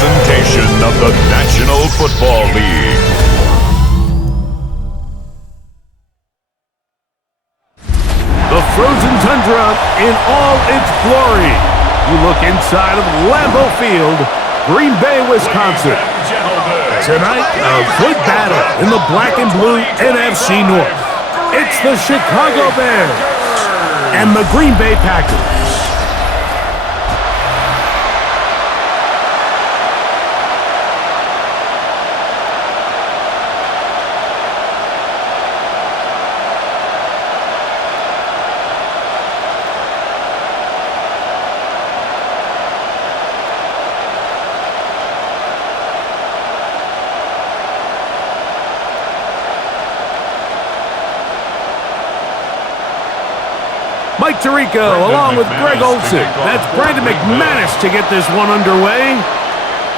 presentation of the National Football League. The frozen tundra in all its glory. You look inside of Lambeau Field, Green Bay, Wisconsin. Tonight, a good battle in the black and blue NFC North. It's the Chicago Bears and the Green Bay Packers. Mike Tirico along with Greg Olsen. That's Brandon McManus to get this one underway.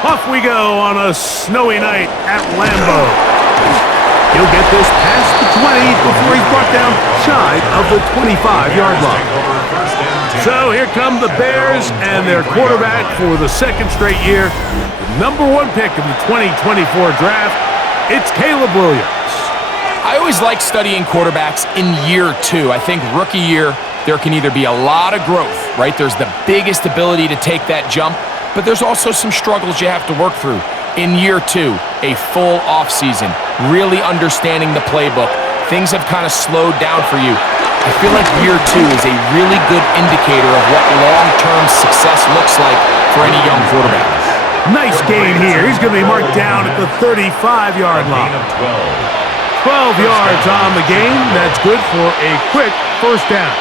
Off we go on a snowy night at Lambeau. He'll get this past the 20 before he's brought down shy of the 25-yard line. So here come the Bears and their quarterback for the second straight year. The number one pick of the 2024 draft, it's Caleb Williams. I always like studying quarterbacks in year two. I think rookie year, there can either be a lot of growth, right? There's the biggest ability to take that jump, but there's also some struggles you have to work through. In year two, a full offseason, really understanding the playbook. Things have kind of slowed down for you. I feel like year two is a really good indicator of what long-term success looks like for any young quarterback. Nice gain here. He's going to be marked down at the 35-yard line. 12 yards on the game. That's good for a quick first down.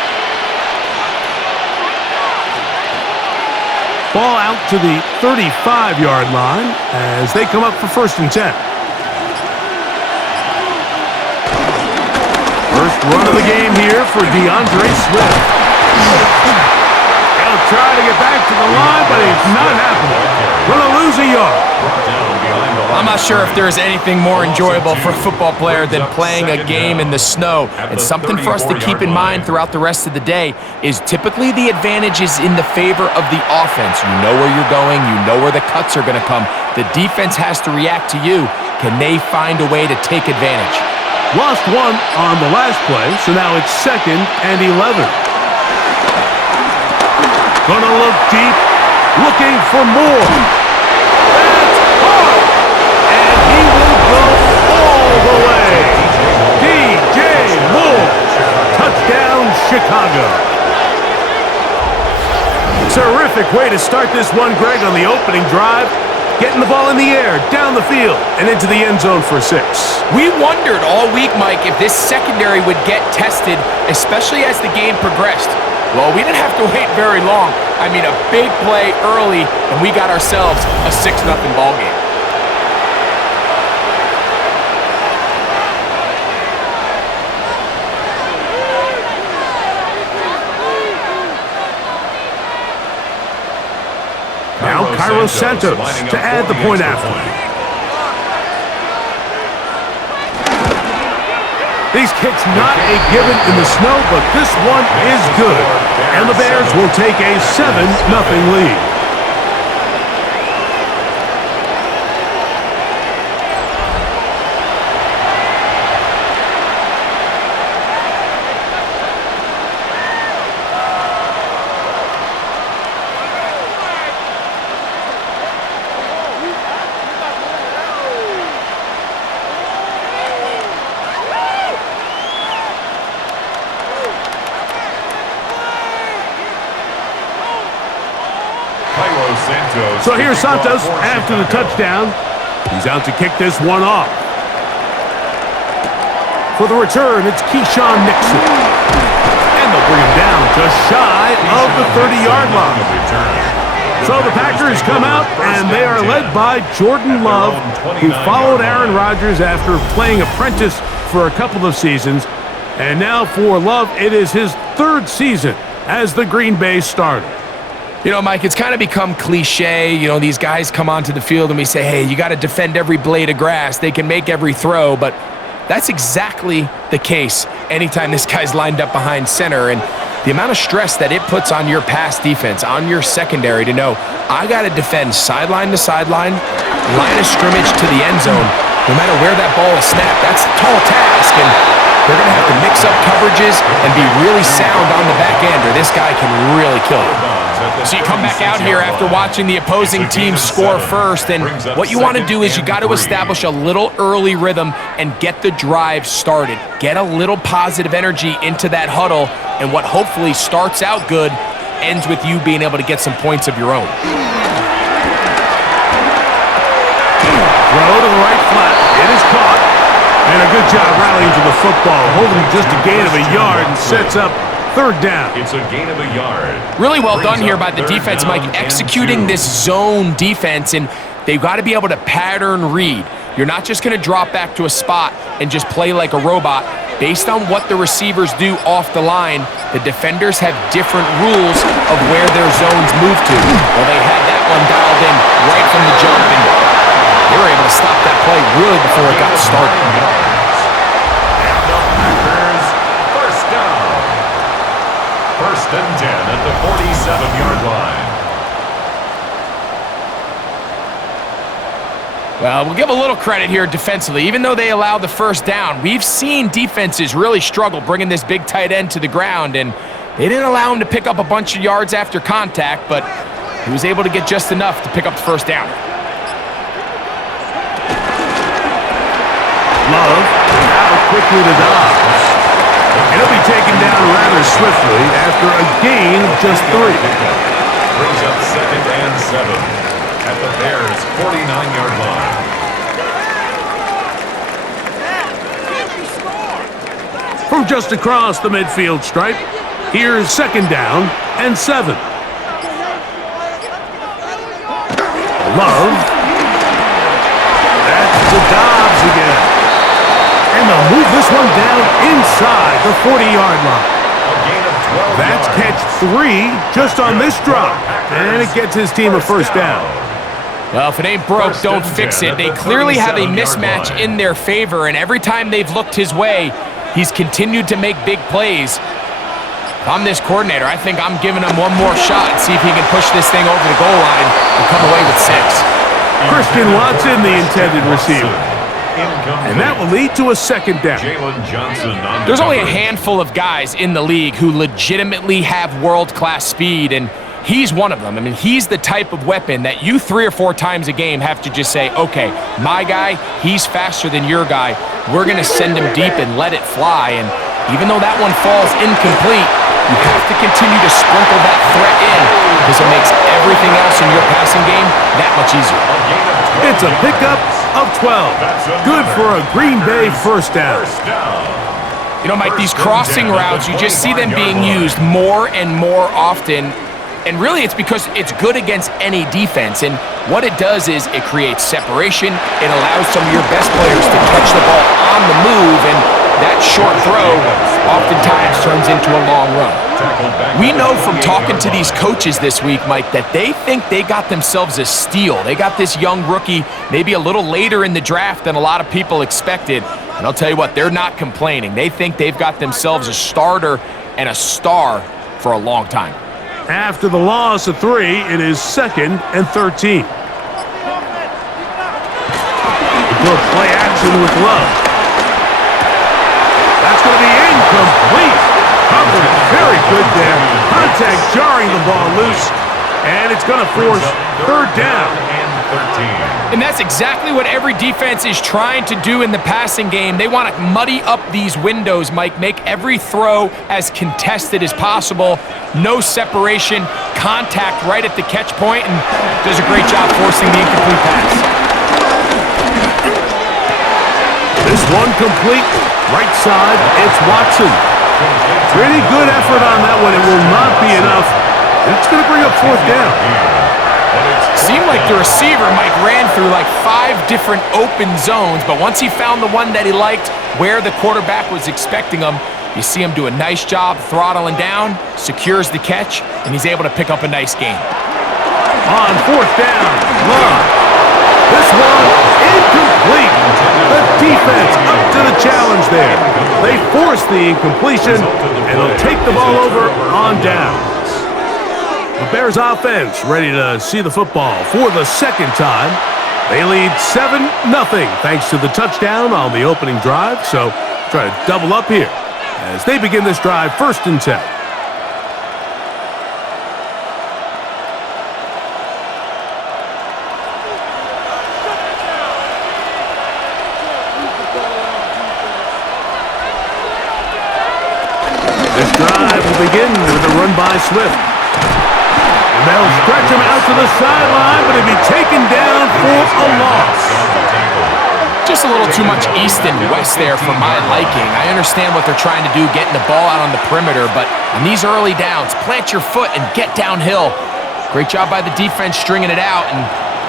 Ball out to the 35-yard line as they come up for 1st and 10. First run of the game here for DeAndre Swift. He'll try to get back to the line, but it's not happening. Going to lose a yard. I'm not sure if there's anything more enjoyable for a football player than playing a game in the snow. And something for us to keep in mind throughout the rest of the day is typically the advantage is in the favor of the offense. You know where you're going. You know where the cuts are going to come. The defense has to react to you. Can they find a way to take advantage? Lost one on the last play, so now it's 2nd and 11. Gonna look deep, looking for more. That's hard, and he will go all the way. DJ Moore, touchdown Chicago. Terrific way to start this one, Greg, on the opening drive. Getting the ball in the air, down the field, and into the end zone for 6. We wondered all week, Mike, if this secondary would get tested, especially as the game progressed. Well, we didn't have to wait very long. I mean, a big play early, and we got ourselves a 6-0 ball game. Now Carlos Santos to add the point after. These kicks not a given in the snow, but this one is good. And the Bears will take a 7-0 lead. So here's Santos after the touchdown. He's out to kick this one off. For the return, it's Keyshawn Nixon. And they'll bring him down just shy of the 30-yard line. So the Packers come out, and they are led by Jordan Love, who followed Aaron Rodgers after playing apprentice for a couple of seasons. And now for Love, it is his 3rd season as the Green Bay starter. You know, Mike, it's kind of become cliche. You know, these guys come onto the field and we say, hey, you got to defend every blade of grass. They can make every throw, but that's exactly the case anytime this guy's lined up behind center. And the amount of stress that it puts on your pass defense, on your secondary to know, I got to defend sideline to sideline, line of scrimmage to the end zone, no matter where that ball is snapped. That's a tall task, and they're going to have to mix up coverages and be really sound on the back end, or this guy can really kill you. So you come back out here after watching the opposing team score first, and what you want to do is you got to establish a little early rhythm and get the drive started. Get a little positive energy into that huddle, and what hopefully starts out good ends with you being able to get some points of your own. Throw to the right flat. It is caught. And a good job rallying to the football, holding just a gain of a yard and sets up third down. It's a gain of a yard. Really well done here by the defense, Mike, executing this zone defense, and they've got to be able to pattern read. You're not just going to drop back to a spot and just play like a robot. Based on what the receivers do off the line, the defenders have different rules of where their zones move to. Well, they had that one dialed in right from the jump, and they were able to stop that play really before it got started. First down. First and 10 at the 47-yard line. Well, we'll give a little credit here defensively. Even though they allowed the first down, we've seen defenses really struggle bringing this big tight end to the ground, and they didn't allow him to pick up a bunch of yards after contact, but he was able to get just enough to pick up the first down. Love, now quickly to Dobbs. And he'll be taken down rather swiftly after a gain of just 3. Brings up 2nd and 7 at the Bears' 49-yard line. From just across the midfield stripe, here's 2nd down and 7. Love. That's to Dobbs again. And they'll move this one down inside the 40-yard line. That's catch 3 just on this drop. And it gets his team a first down. Well, if it ain't broke, don't fix it. They clearly have a mismatch in their favor, and every time they've looked his way, he's continued to make big plays. If I'm this coordinator, I think I'm giving him one more shot and see if he can push this thing over the goal line and come away with 6. Christian Watson, the intended receiver. And that will lead to a 2nd down. There's only a handful of guys in the league who legitimately have world-class speed, and he's one of them. I mean, he's the type of weapon that you 3 or 4 times a game have to just say, okay, my guy, he's faster than your guy. We're going to send him deep and let it fly. And even though that one falls incomplete, you have to continue to sprinkle that threat in because it makes everything else in your passing game that much easier. It's a pickup of 12. Good for a Green Bay first down. You know, Mike, these crossing routes, you just see them being used more and more often. And really, it's because it's good against any defense. And what it does is it creates separation. It allows some of your best players to catch the ball on the move. And that short throw oftentimes turns into a long run. We know from talking to these coaches this week, Mike, that they think they got themselves a steal. They got this young rookie maybe a little later in the draft than a lot of people expected. And I'll tell you what, they're not complaining. They think they've got themselves a starter and a star for a long time. After the loss of 3, it is 2nd and 13. Good play action with Love. That's going to be incomplete. Coverage very good there. Contact jarring the ball loose. And it's going to force 3rd down. And that's exactly what every defense is trying to do in the passing game. They want to muddy up these windows, Mike, make every throw as contested as possible. No separation, contact right at the catch point, and does a great job forcing the incomplete pass. This one complete. Right side, it's Watson. Pretty good effort on that one. It will not be enough. It's going to bring up 4th down. Seemed like the receiver, Mike, ran through like 5 different open zones, but once he found the one that he liked, where the quarterback was expecting him, you see him do a nice job throttling down, secures the catch, and he's able to pick up a nice gain. On 4th down, Love. This one incomplete. The defense up to the challenge there. They force the incompletion, and they'll take the ball over on downs. The Bears offense ready to see the football for the second time. They lead 7-0 thanks to the touchdown on the opening drive, so try to double up here as they begin this drive 1st and 10. This drive will begin with a run by Swift. And they'll stretch him out to the sideline, but he'll be taken down for a loss. Just a little too much east and west there for my liking. I understand what they're trying to do, getting the ball out on the perimeter, but on these early downs, plant your foot and get downhill. Great job by the defense stringing it out, and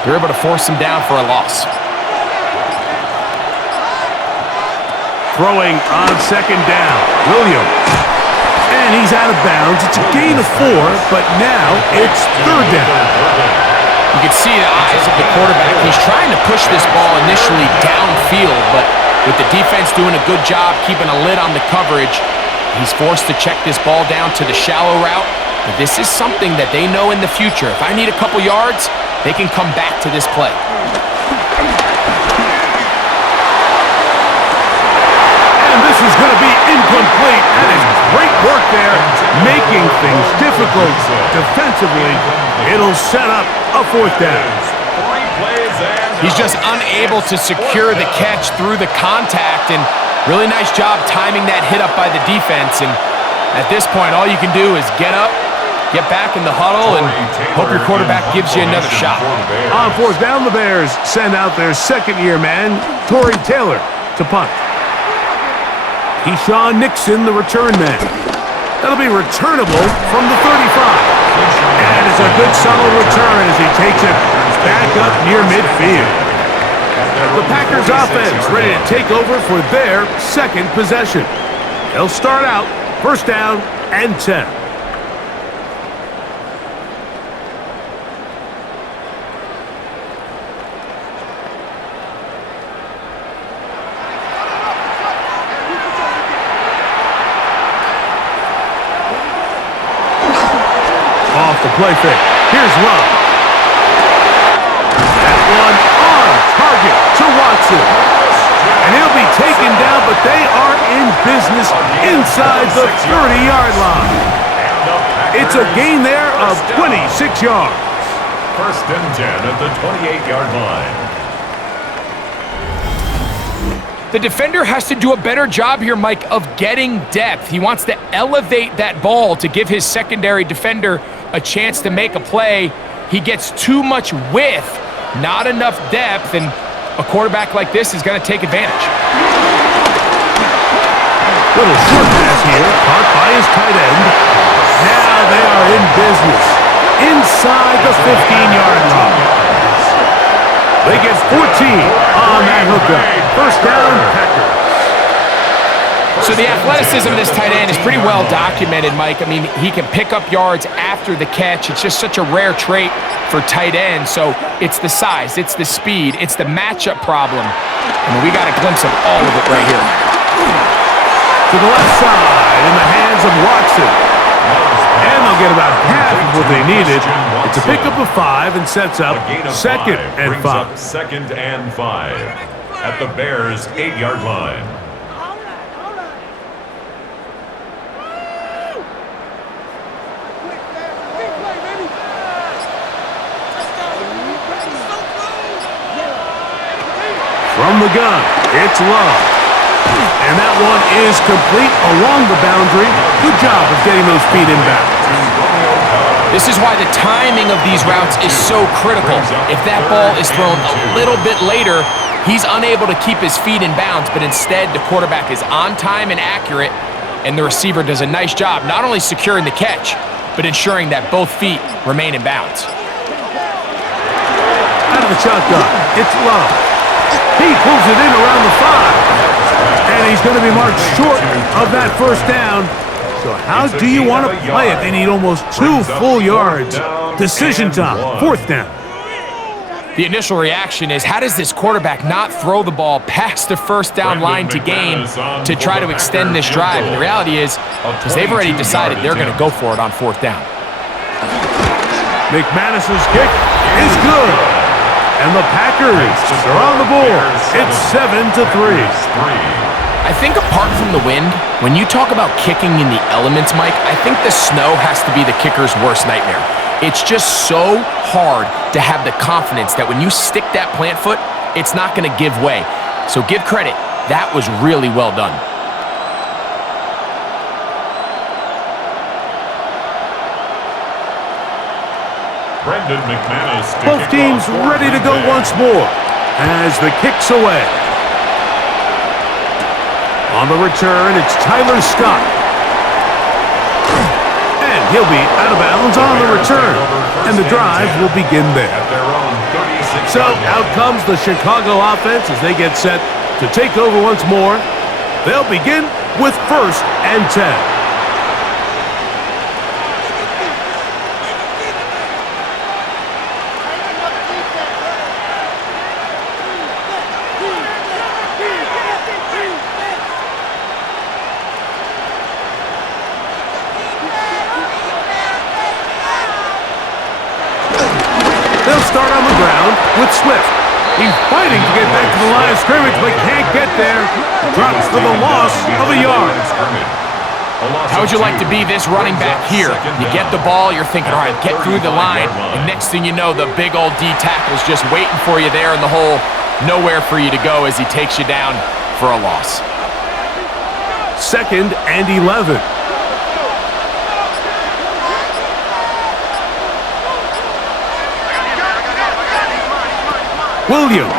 they're able to force him down for a loss. Throwing on 2nd down, Williams. And he's out of bounds. It's a gain of 4, but now it's 3rd down. You can see the eyes of the quarterback. He's trying to push this ball initially downfield, but with the defense doing a good job keeping a lid on the coverage, he's forced to check this ball down to the shallow route. But this is something that they know in the future. If I need a couple yards, they can come back to this play. This is going to be incomplete. That is great work there, making things difficult defensively. It'll set up a 4th down. He's just unable to secure the catch through the contact, and really nice job timing that hit up by the defense. And at this point, all you can do is get up, get back in the huddle, and hope your quarterback gives you another shot. On 4th down, the Bears send out their 2nd-year man, Torrey Taylor, to punt. Keyshawn Nixon, the return man. That'll be returnable from the 35. And it's a good solid return as he takes it back up near midfield. The Packers offense ready to take over for their 2nd possession. They'll start out 1st down and 10. Off the play fake. Here's Love. That one on target to Watson. And he'll be taken down, but they are in business inside the 30-yard line. It's a gain there of 26 yards. 1st and 10 at the 28-yard line. The defender has to do a better job here, Mike, of getting depth. He wants to elevate that ball to give his secondary defender a chance to make a play. He gets too much width, not enough depth, and a quarterback like this is going to take advantage. Little short pass here, caught by his tight end. Now they are in business inside the 15-yard line. They get 14 on that hookup. 1st down, Packers. So the athleticism of this tight end is pretty well documented, Mike. I mean, he can pick up yards after the catch. It's just such a rare trait for tight ends. So it's the size, it's the speed, it's the matchup problem. I mean, we got a glimpse of all of it right here. To the left side in the hands of Watson. And they'll get about half of what they needed. It's a pickup of 5 and sets up 2nd and 5. 2nd and 5 at the Bears' 8-yard line. From the gun, it's Love. And that one is complete along the boundary. Good job of getting those feet inbound. This is why the timing of these routes is so critical. If that ball is thrown a little bit later, he's unable to keep his feet in bounds, but instead the quarterback is on time and accurate, and the receiver does a nice job not only securing the catch, but ensuring that both feet remain in bounds. Out of the shotgun, it's Love. He pulls it in around the 5. And he's going to be marked short of that 1st down. So how do you want to play it? They need almost 2 full yards. Decision time, 4th down. The initial reaction is, how does this quarterback not throw the ball past the first down line to gain to try to extend this drive? And the reality is they've already decided they're going to go for it on fourth down. McManus's kick is good. And the Packers are on the board. It's 7-3. I think apart from the wind, when you talk about kicking in the elements, Mike, I think the snow has to be the kicker's worst nightmare. It's just so hard to have the confidence that when you stick that plant foot, it's not going to give way. So give credit. That was really well done. Both teams ready to go once more as the kick's away. On the return, it's Tyler Scott. And he'll be out of bounds on the return. And the drive will begin there. So out comes the Chicago offense as they get set to take over once more. They'll begin with 1st and 10. They'll start on the ground with Swift. He's fighting to get back to the line of scrimmage, but can't get there. Drops for the loss of a yard. How would you like to be this running back here? You get the ball, you're thinking, all right, get through the line, and next thing you know, the big old D tackle's just waiting for you there in the hole. Nowhere for you to go as he takes you down for a loss. 2nd and 11. Williams.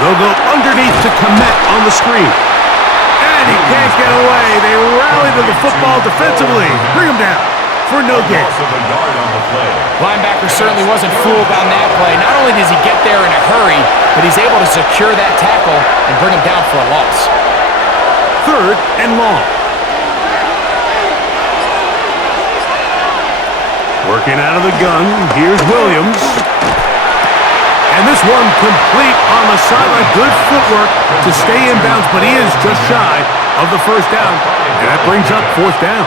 They'll go underneath to Komet on the screen. And he can't get away. They rally to the football defensively. Bring him down for no gain. Linebacker certainly wasn't fooled on that play. Not only does he get there in a hurry, but he's able to secure that tackle and bring him down for a loss. 3rd and long. Working out of the gun, here's Williams. And this one complete on the sideline. Good footwork to stay in bounds, but he is just shy of the 1st down. And that brings up 4th down.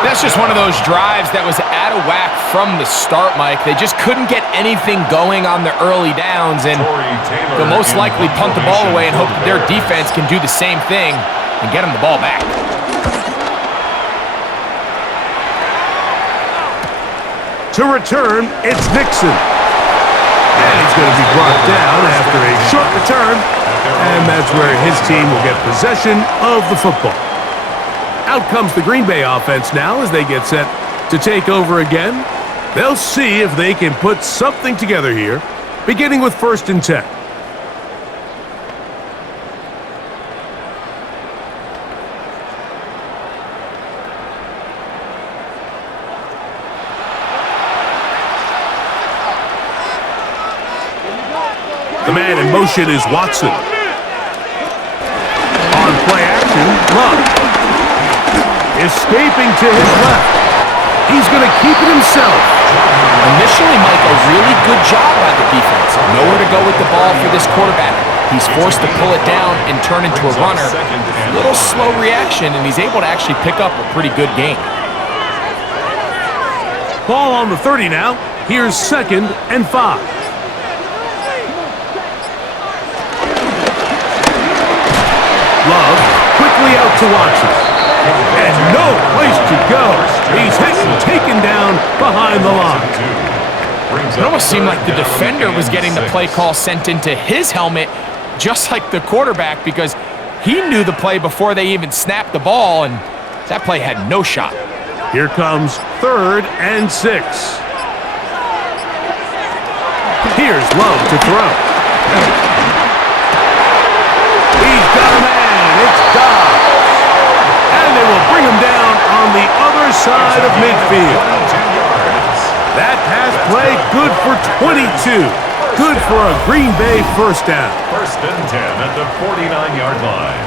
That's just one of those drives that was out of whack from the start, Mike. They just couldn't get anything going on the early downs, and they'll most likely punt the ball away and hope that their defense can do the same thing and get them the ball back. To return, it's Nixon. And he's going to be brought down after a short return. And that's where his team will get possession of the football. Out comes the Green Bay offense now as they get set to take over again. They'll see if they can put something together here, beginning with 1st and 10. The man in motion is Watson. On play action, Love. Escaping to his left. He's going to keep it himself. Initially, Mike, a really good job by the defense. Nowhere to go with the ball for this quarterback. He's forced to pull it down and turn into a runner. A little slow reaction, and he's able to actually pick up a pretty good gain. Ball on the 30 now. Here's 2nd and 5. Love quickly out to Watson. And no place to go. He's hit and taken down behind the line. It almost seemed like the defender was getting the play call sent into his helmet, just like the quarterback, because he knew the play before they even snapped the ball, and that play had no shot. Here comes 3rd and 6. Here's Love to throw. He's got a man. It's Dobbs. And they will bring him down on the other side of midfield. That pass play good for 22. Good for a Green Bay 1st down. 1st and 10 at the 49-yard line.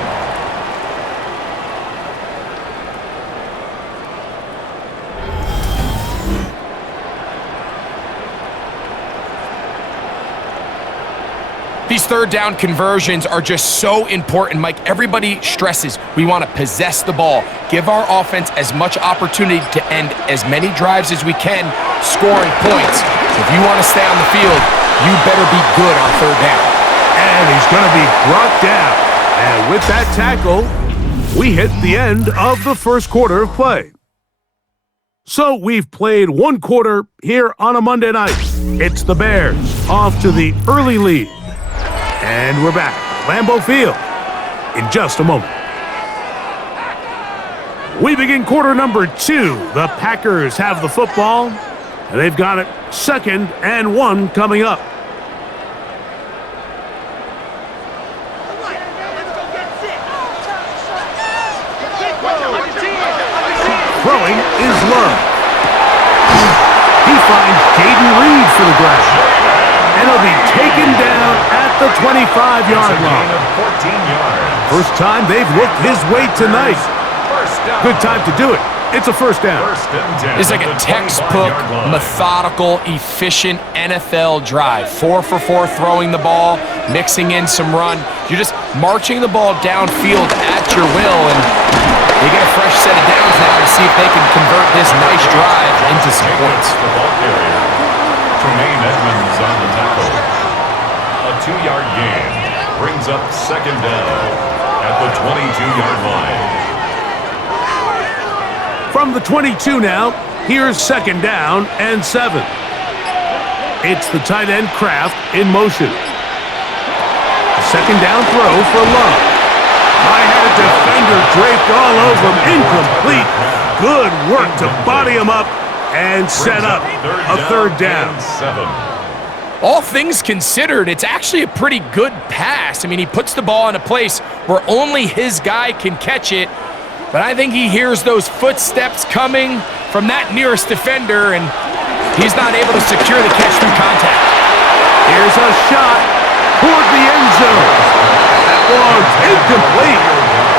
These third down conversions are just so important, Mike. Everybody stresses we want to possess the ball, give our offense as much opportunity to end as many drives as we can, scoring points. So if you want to stay on the field, you better be good on third down. And he's going to be brought down. And with that tackle, we hit the end of the first quarter of play. So we've played one quarter here on a Monday night. It's the Bears off to the early lead. And we're back at Lambeau Field in just a moment. We begin quarter number 2. The Packers have the football, and they've got it 2nd and 1 coming up. Throwing is Love. He finds Jaden Reed for the grab. And he'll be taken down at the 25-yard line. First time they've looked his way tonight. Good time to do it. It's a first down. It's like a textbook, methodical, efficient NFL drive. 4 for 4 throwing the ball, mixing in some run. You're just marching the ball downfield at your will, and they get a fresh set of downs now to see if they can convert this nice drive into some points. The ball carrier, Tremaine Edmonds on the tackle. A 2-yard gain brings up 2nd down at the 22-yard line. From the 22 now, here's 2nd down and 7. It's the tight end Kraft in motion. 2nd down throw for Love. I had a defender draped all over him. Incomplete. Good work to body him up and set up a 3rd down. All things considered, it's actually a pretty good pass. I mean, he puts the ball in a place where only his guy can catch it. But I think he hears those footsteps coming from that nearest defender, and he's not able to secure the catch through contact. Here's a shot toward the end zone. That one's incomplete.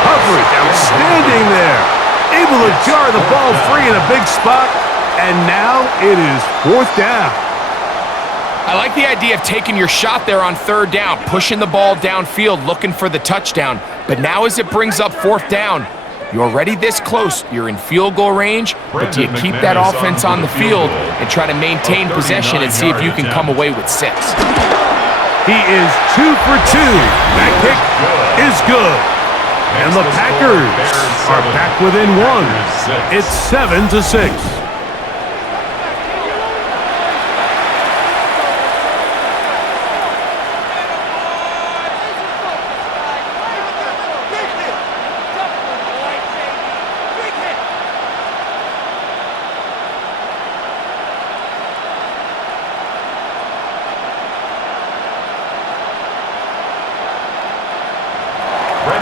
Coverage outstanding there. Able to jar the ball free in a big spot, and now it is 4th down. I like the idea of taking your shot there on 3rd down, pushing the ball downfield, looking for the touchdown. But now as it brings up 4th down, you're already this close. You're in field goal range, but do you keep that offense on the field and try to maintain possession and see if you can come away with 6? He is 2 for 2. That kick is good. And the Packers are back within 1. It's 7-6.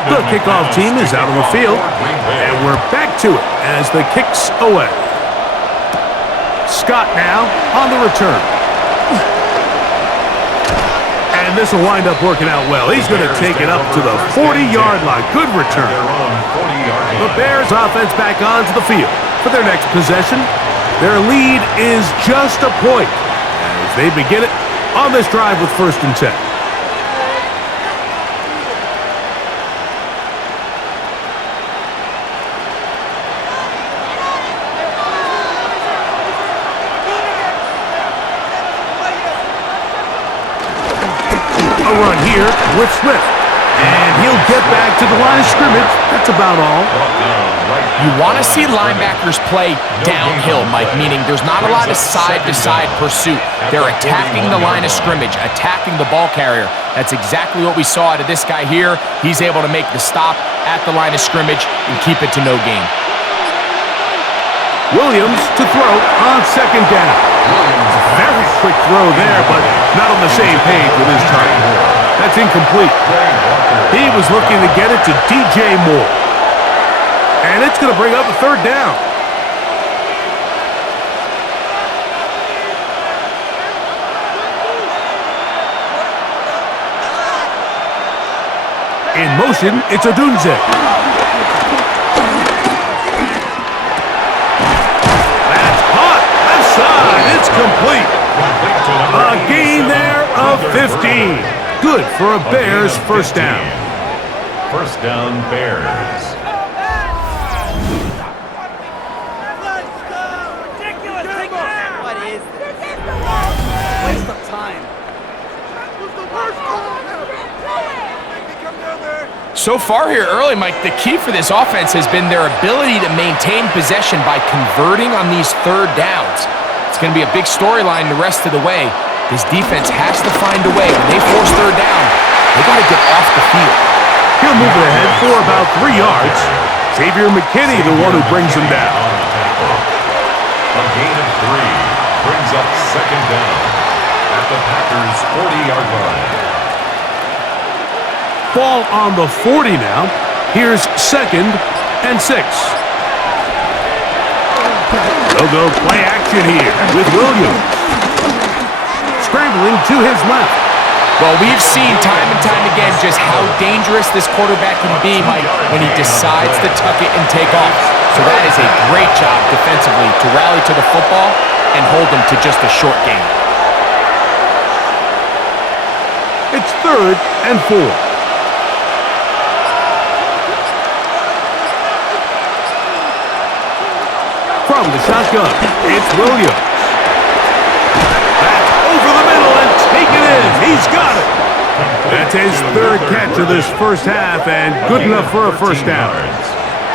The kickoff team is out on the field, and we're back to it as the kick's away. Scott now on the return. And this will wind up working out well. He's going to take it up to the 40-yard line. Good return. The Bears offense back onto the field for their next possession. Their lead is just a point as they begin it on this drive with 1st and 10. Run here with Swift, and he'll get back to the line of scrimmage. That's about all. You want to see linebackers play downhill, Mike, meaning there's not a lot of side-to-side pursuit. They're attacking the line of scrimmage, attacking the ball carrier. That's exactly what we saw out of this guy here. He's able to make the stop at the line of scrimmage and keep it to no gain. Williams to throw on 2nd down. Very quick throw there, but not on the same page with his target. That's incomplete. He was looking to get it to DJ Moore. And it's going to bring up a 3rd down. In motion, it's Odunze. That's caught. Left side. It's complete. A gain there of 15. good for a Bears first down. First down, Bears. What is this? Waste of time. So far here early, Mike, the key for this offense has been their ability to maintain possession by converting on these third downs. It's going to be a big storyline the rest of the way. This defense has to find a way. When they force third down, they got to get off the field. He'll move it ahead for about 3 yards. Xavier McKinney, the one who brings him down. A gain of 3 brings up second down at the Packers' 40-yard line. Ball on the 40 now. Here's 2nd and 6. They'll go play action here with Williams. Scrambling to his left. Well, we've seen time and time again just how dangerous this quarterback can be, Mike, when he decides to tuck it and take off. So that is a great job defensively to rally to the football and hold them to just a short gain. It's 3rd and 4. From the shotgun, it's Williams. That's over the middle and taken in. He's got it. That's his 3rd catch of this first half and good enough for a first down.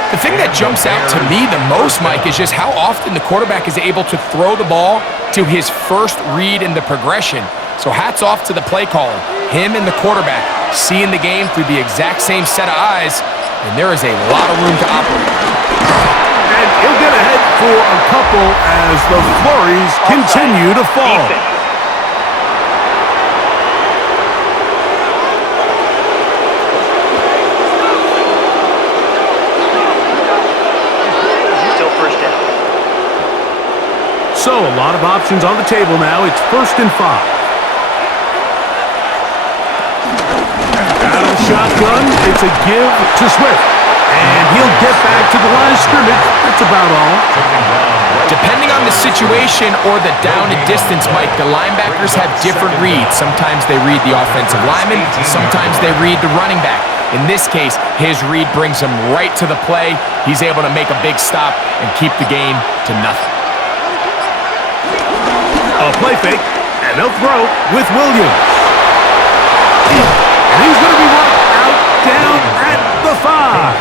The thing that jumps out to me the most, Mike, is just how often the quarterback is able to throw the ball to his first read in the progression. So hats off to the play caller. Him and the quarterback seeing the game through the exact same set of eyes, and there is a lot of room to operate. And he'll get ahead for a couple as the flurries continue to fall. Still first down. So a lot of options on the table now. It's 1st and 5. Out of shotgun, it's a give to Swift. And he'll get back to the line of scrimmage. That's about all. Depending on the situation or the down and distance, Mike, the linebackers have different reads. Sometimes they read the offensive lineman. Sometimes they read the running back. In this case, his read brings him right to the play. He's able to make a big stop and keep the game to nothing. A play fake, and they'll throw with Williams. And he's going to be brought out down at the 5.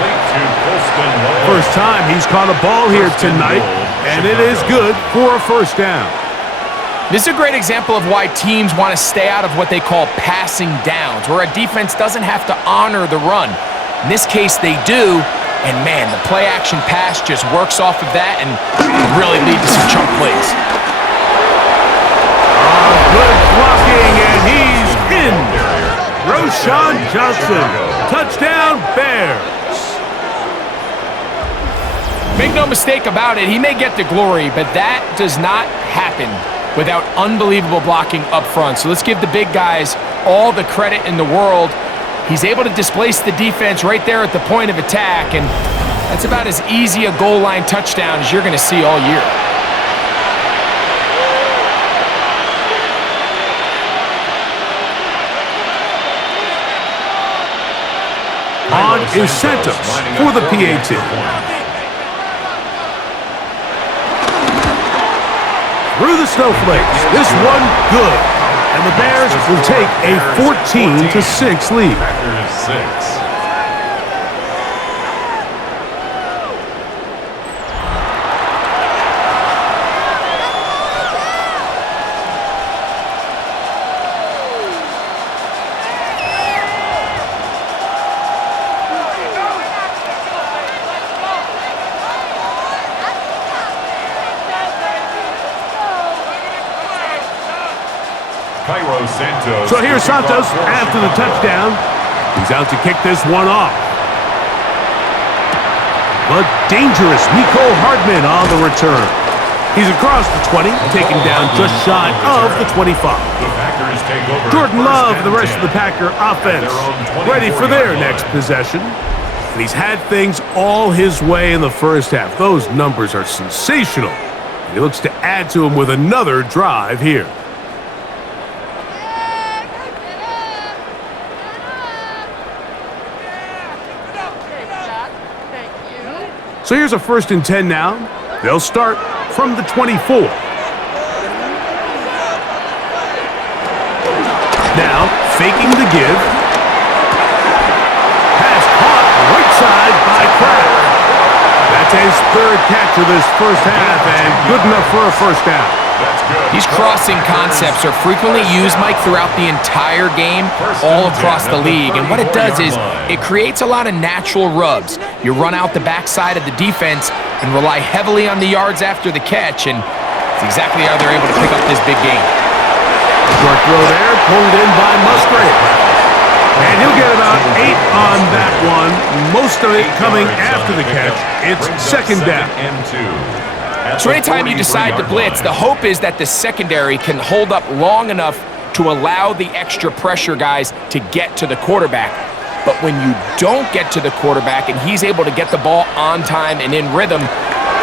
First time he's caught a ball here tonight, and it is good for a first down. This is a great example of why teams want to stay out of what they call passing downs, where a defense doesn't have to honor the run. In this case, they do, and man, the play-action pass just works off of that and can really lead to some chunk plays. Good blocking, and he's in. Roshan Johnson, touchdown Bears. Make no mistake about it, he may get the glory, but that does not happen without unbelievable blocking up front. So let's give the big guys all the credit in the world. He's able to displace the defense right there at the point of attack, and that's about as easy a goal line touchdown as you're going to see all year. On is Santos for the PAT. Through the snowflakes, this one good. And the Bears will take a 14-6 lead. Packers 6. So here's Santos after the touchdown. He's out to kick this one off. But dangerous Mecole Hardman on the return. He's across the 20, taken down just shy of the 25. Jordan Love and the rest of the Packer offense ready for their next possession. And he's had things all his way in the first half. Those numbers are sensational. And he looks to add to them with another drive here. So here's a 1st and 10 now. They'll start from the 24. Now, faking the give. Pass caught right side by Kraft. That's his 3rd catch of this first half, and good enough for a first down. These crossing concepts are frequently used, Mike, throughout the entire game, all across the league. And what it does is it creates a lot of natural rubs. You run out the backside of the defense and rely heavily on the yards after the catch, and it's exactly how they're able to pick up this big game. Short throw there, pulled in by Musgrave. And he'll get about 8 on that one, most of it coming after the catch. It's 2nd down. So anytime you decide to blitz, the hope is that the secondary can hold up long enough to allow the extra pressure guys to get to the quarterback. But when you don't get to the quarterback and he's able to get the ball on time and in rhythm,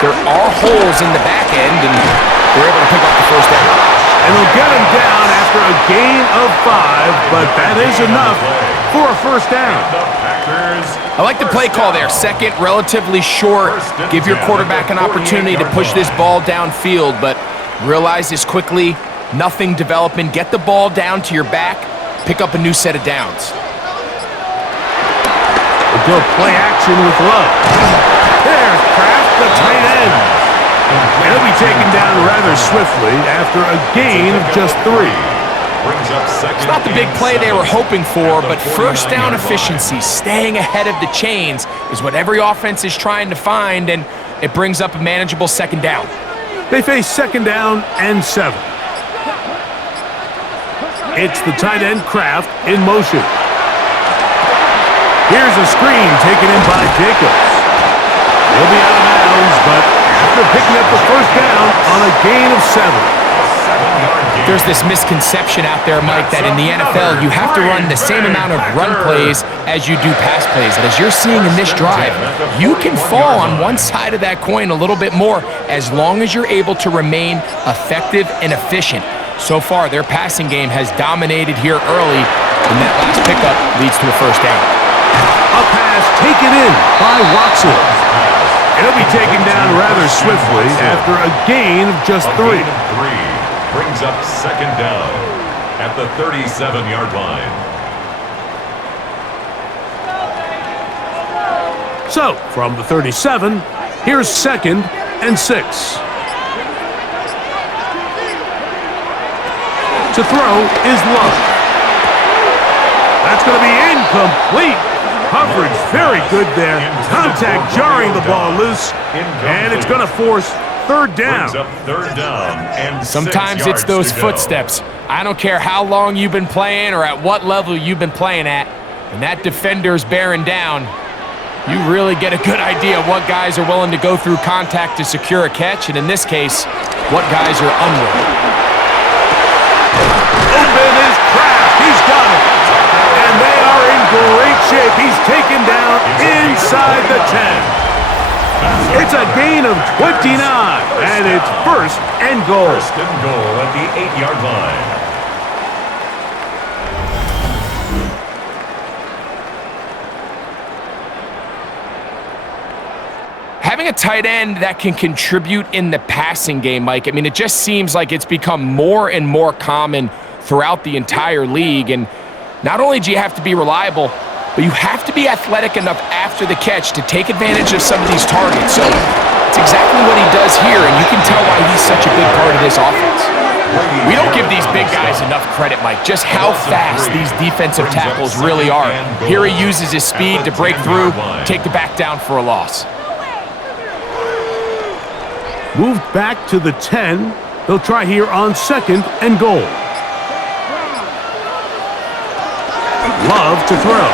there are holes in the back end, and they're able to pick up the first down. And they'll get him down after a gain of 5, but that is enough for a first down. I like the play call there. 2nd, relatively short. Give your quarterback an opportunity to push this ball downfield, but realize this quickly. Nothing developing. Get the ball down to your back. Pick up a new set of downs. We'll go play action with Love. There's Kraft, the tight end. And he'll be taken down rather swiftly after a gain of just 3. It's not the big play they were hoping for, but first down efficiency, staying ahead of the chains, is what every offense is trying to find, and it brings up a manageable 2nd down. They face 2nd down and 7. It's the tight end Kraft in motion. Here's a screen taken in by Jacobs. He'll be out of bounds, but after picking up the first down on a gain of 7. There's this misconception out there, Mike, that in the NFL you have to run the same amount of run plays as you do pass plays. And as you're seeing in this drive, you can fall on one side of that coin a little bit more as long as you're able to remain effective and efficient. So far, their passing game has dominated here early, and that last pickup leads to a first down. A pass taken in by Watson. It'll be taken down rather swiftly after a gain of just 3. Brings up 2nd down at the 37-yard line. So, from the 37, here's 2nd and 6. To throw is Love. That's going to be incomplete. Coverage very good there. Contact jarring the ball loose, and it's going to force 3rd down. Sometimes it's those footsteps. I don't care how long you've been playing or at what level you've been playing at. When that defender's bearing down, you really get a good idea of what guys are willing to go through contact to secure a catch, and in this case, what guys are unwilling. Open is Kraft. He's got it. And they are in great shape. He's taken down inside the 10. It's a gain of 29, and it's 1st and goal. 1st and goal at the 8-yard line. Having a tight end that can contribute in the passing game, Mike, I mean, it just seems like it's become more and more common throughout the entire league. And not only do you have to be reliable, but you have to be athletic enough after the catch to take advantage of some of these targets. So it's exactly what he does here, and you can tell why he's such a big part of this offense. We don't give these big guys enough credit, Mike, just how fast these defensive tackles really are. Here he uses his speed to break through, take the back down for a loss. Moved back to the 10. They'll try here on 2nd and goal. Love to throw.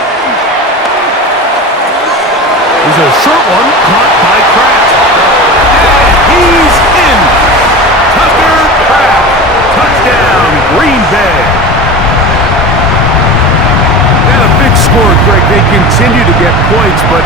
There's a short one caught by Kraft. And he's in. Tucker Kraft. Touchdown, Green Bay. And a big score, Greg. They continue to get points, but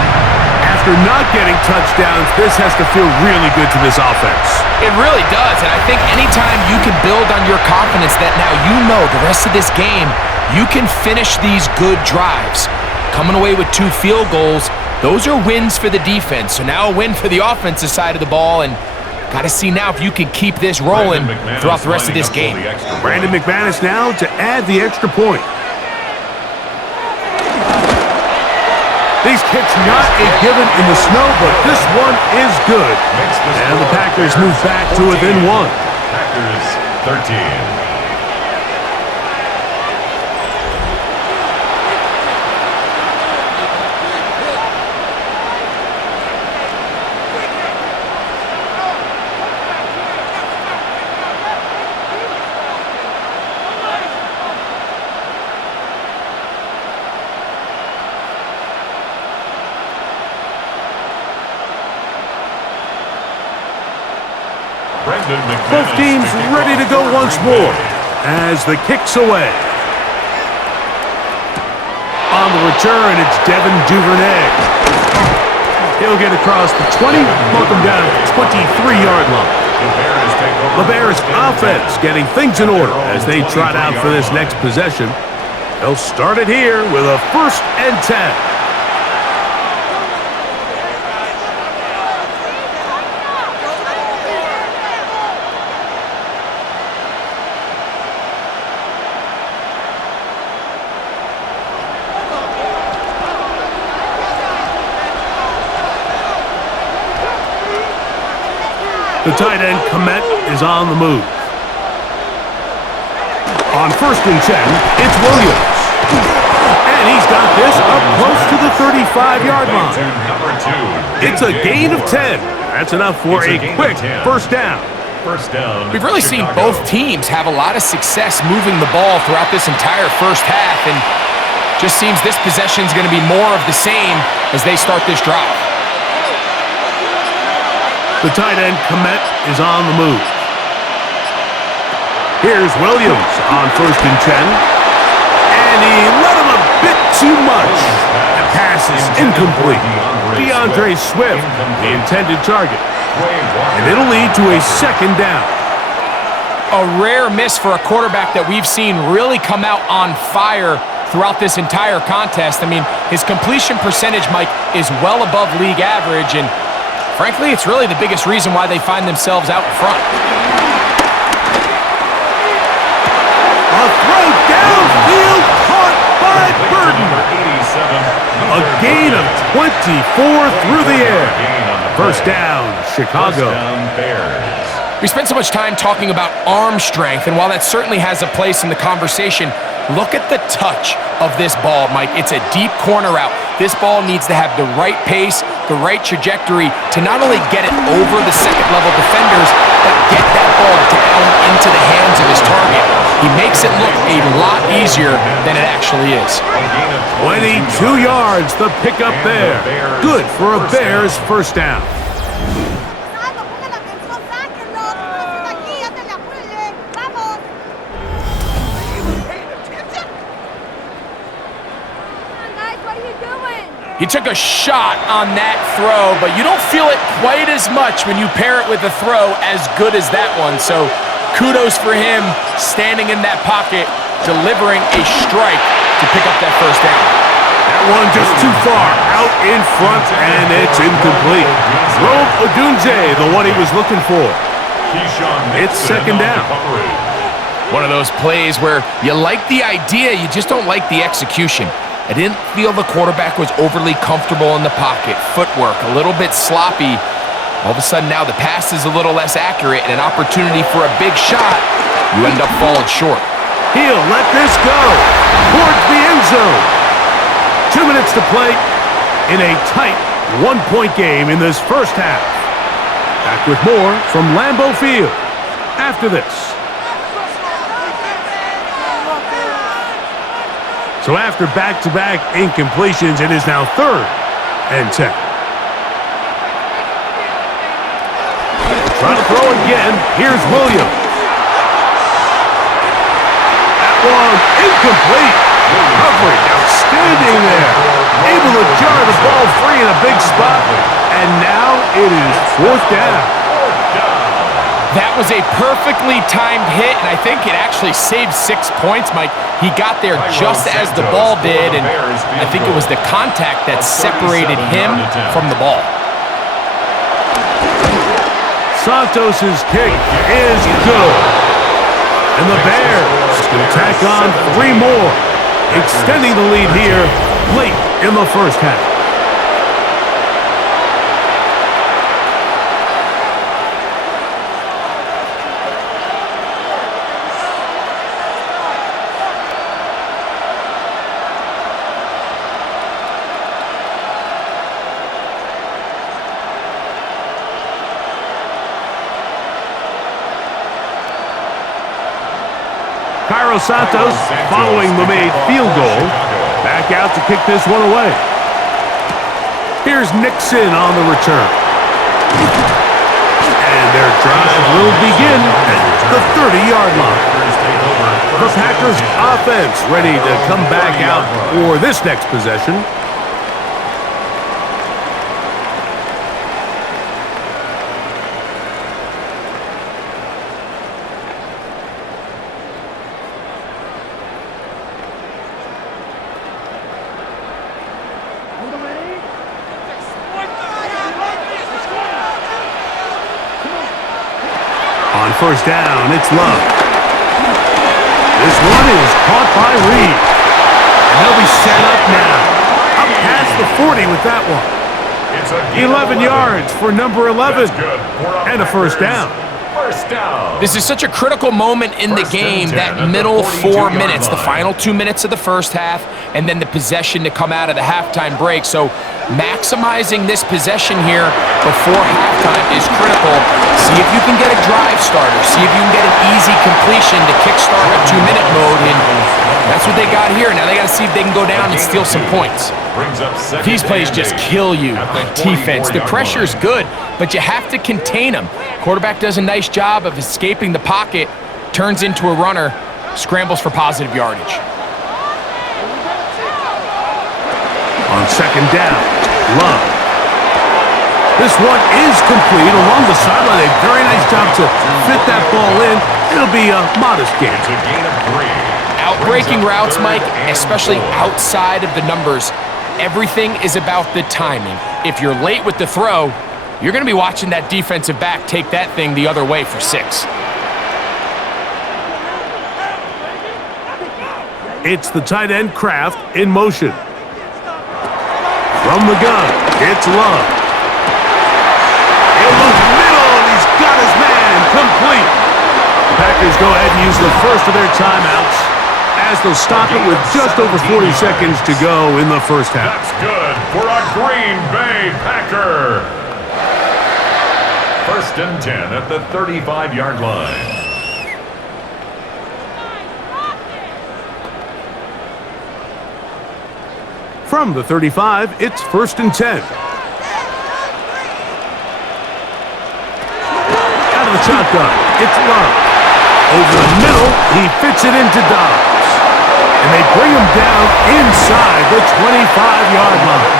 after not getting touchdowns, this has to feel really good to this offense. It really does, and I think anytime you can build on your confidence that now you know the rest of this game, you can finish these good drives. Coming away with 2 field goals, Those are wins for the defense. So now a win for the offensive side of the ball, and got to see now if you can keep this rolling throughout the rest of this game. Brandon McManus now to add the extra point. These kicks not a given in the snow, but this one is good. And the Packers move back to within one. Packers 13. Both teams ready to go once more as the kick's away. On the return, it's Devin Duvernay. He'll get across the 20, mark him down at the 23-yard line. The Bears offense getting things in order as they trot out for this next possession. They'll start it here with a 1st and 10. The tight end, Komet, is on the move. On 1st and 10, it's Williams. And he's got this up close to the 35-yard line. It's a gain of 10. That's enough for a quick first down. We've really seen both teams have a lot of success moving the ball throughout this entire first half, and just seems this possession is going to be more of the same as they start this drive. The tight end, Komet, is on the move. Here's Williams on 1st and 10. And he let him a bit too much. The pass is incomplete. DeAndre Swift, the intended target. And it'll lead to a 2nd down. A rare miss for a quarterback that we've seen really come out on fire throughout this entire contest. I mean, his completion percentage, Mike, is well above league average, and frankly, it's really the biggest reason why they find themselves out in front. A throw downfield caught by Burton. A gain of 24 through the air. 1st down, Chicago. We spent so much time talking about arm strength, and while that certainly has a place in the conversation, look at the touch of this ball, Mike. It's a deep corner route. This ball needs to have the right pace, the right trajectory to not only get it over the second-level defenders, but get that ball down into the hands of his target. He makes it look a lot easier than it actually is. 22 yards, the pickup there. Good for a Bears 1st down. He took a shot on that throw, but you don't feel it quite as much when you pair it with a throw as good as that one. So kudos for him standing in that pocket, delivering a strike to pick up that 1st down. That one just too far out in front, and it's incomplete. Rome Odunze, the one he was looking for. It's 2nd down. One of those plays where you like the idea, you just don't like the execution. I didn't feel the quarterback was overly comfortable in the pocket. Footwork a little bit sloppy. All of a sudden now the pass is a little less accurate and an opportunity for a big shot. You end up falling short. He'll let this go towards the end zone. 2 minutes to play in a tight 1-point game in this 1st half. Back with more from Lambeau Field after this. So after back-to-back incompletions, it is now 3rd and 10. Trying to throw again. Here's Williams. That one incomplete. Coverage outstanding there. Able to jar the ball free in a big spot. And now it is 4th down. That was a perfectly timed hit, and I think it actually saved 6 points, Mike. He got there just as the ball did, and I think it was the contact that separated him from the ball. Santos' kick is good. And the Bears can tack on 3 more, extending the lead here late in the first half. Santos, following the made field goal, back out to kick this one away. Here's Nixon on the return. And their drive will begin at the 30-yard line. The Packers offense ready to come back out for this next possession. On first down, it's Love. This one is caught by Reed. And they'll be set up now. Up past the 40 with that one. 11 yards for number 11. And a first down. This is such a critical moment in the game, that middle 4 minutes, the final 2 minutes of the first half, and then the possession to come out of the halftime break. So maximizing this possession here before halftime is critical. See if you can get a drive starter. See if you can get an easy completion to kickstart a 2-minute mode, and that's what they got here. Now they got to see if they can go down and steal some points. These plays just kill you on defense. The pressure is good, but you have to contain them. Quarterback does a nice job of escaping the pocket, turns into a runner, scrambles for positive yardage. On second down, Love. This one is complete along the sideline. A very nice job to fit that ball in. It'll be a modest gain. It's a gain of 3. Out-breaking routes, Mike, especially outside of the numbers, everything is about the timing. If you're late with the throw, you're going to be watching that defensive back take that thing the other way for 6. It's the tight end Kraft in motion. From the gun, it's Love. In the middle, and he's got his man complete. The Packers go ahead and use the first of their timeouts as they'll stop it with just over 40 seconds to go in the first half. That's good for a Green Bay Packer. First and 10 at the 35-yard line. From the 35, it's first and 10. Out of the shotgun, it's Love. Over the middle, he fits it into Dobbs. And they bring him down inside the 25-yard line.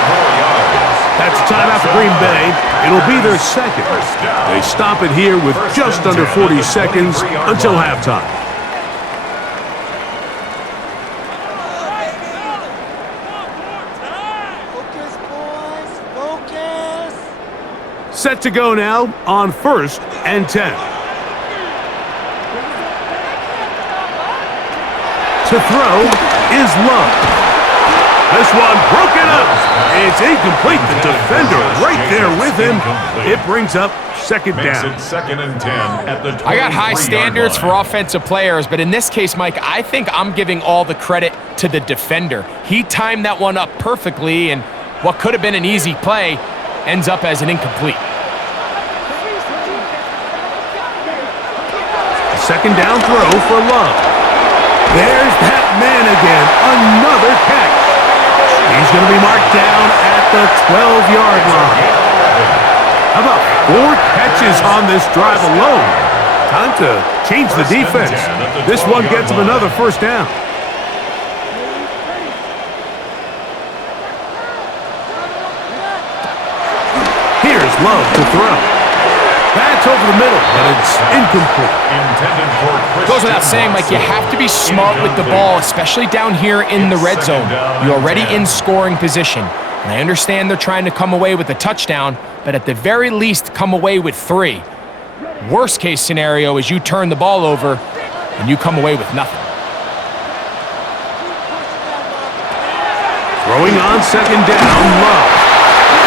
That's a timeout for Green Bay. It'll be their second. They stop it here with just under 40 seconds until halftime. Set to go now on first and 10. To throw is Love. This one broken up. It's incomplete. The defender right there with him. It brings up second down. Makes it second and 10 at the 23-yard I got high standards for offensive players, but in this case, Mike, I think I'm giving all the credit to the defender. He timed that one up perfectly, and what could have been an easy play ends up as an incomplete. Second down throw for Love. There's that man again. Another catch. He's going to be marked down at the 12-yard line. How about 4 catches on this drive alone? Time to change the defense. This one gets him another first down. Here's Love to throw. That's over the middle, but it's incomplete. Intended for Christian Goes without saying, Mike, you have to be smart with the ball, especially down here in the red zone. You're already in scoring position. And I understand they're trying to come away with a touchdown, but at the very least, come away with 3. Worst case scenario is you turn the ball over and you come away with nothing. Throwing on second down, Love.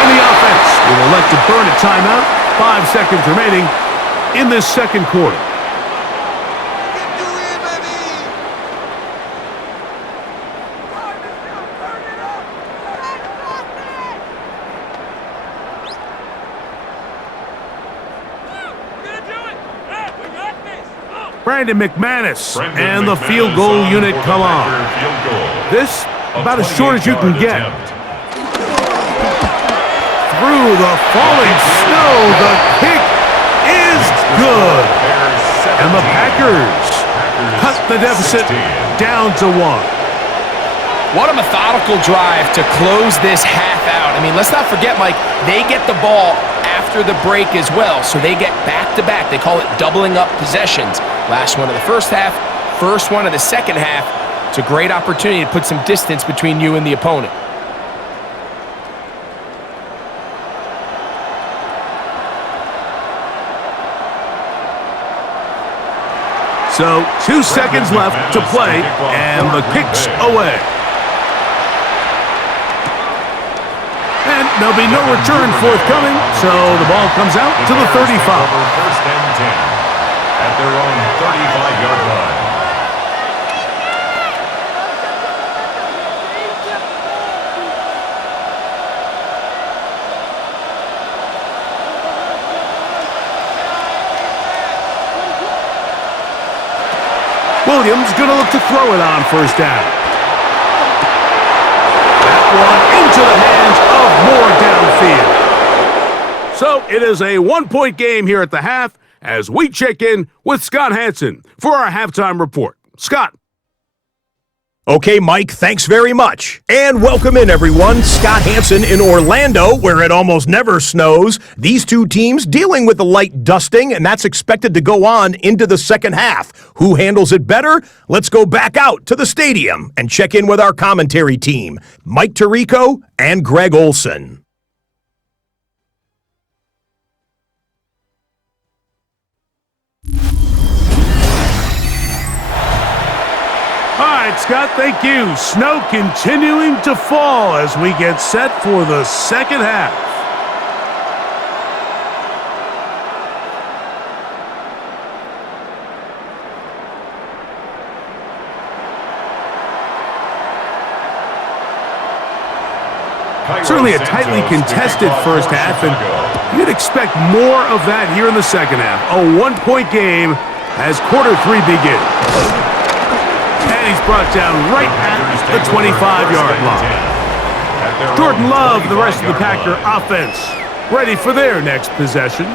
And the offense will elect to burn a timeout. 5 seconds remaining in this second quarter. Brandon McManus and the field goal unit come on. This about as short as you can get. Through the falling snow, the kick is good. And the Packers cut the deficit down to 1. What a methodical drive to close this half out. I mean, let's not forget, Mike, they get the ball after the break as well, so they get back-to-back. They call it doubling up possessions. Last one of the first half, first one of the second half. It's a great opportunity to put some distance between you and the opponent. So 2 seconds left to play, and the kick's away. And there'll be no return forthcoming, so the ball comes out to the 35. First and 10 at their own 35-yard line. Williams going to look to throw it on first down. That one into the hands of Moore downfield. So it is a 1-point game here at the half as we check in with Scott Hansen for our halftime report. Scott. Okay, Mike, thanks very much. And welcome in, everyone. Scott Hansen in Orlando, where it almost never snows. These two teams dealing with a light dusting, and that's expected to go on into the second half. Who handles it better? Let's go back out to the stadium and check in with our commentary team, Mike Tirico and Greg Olson. All right, Scott, thank you. Snow continuing to fall as we get set for the second half. Certainly a tightly contested first half, and you'd expect more of that here in the second half. A 1-point game as quarter 3 begins. And he's brought down right at the 25-yard line. Jordan Love, the rest of the Packer offense, ready for their next possession.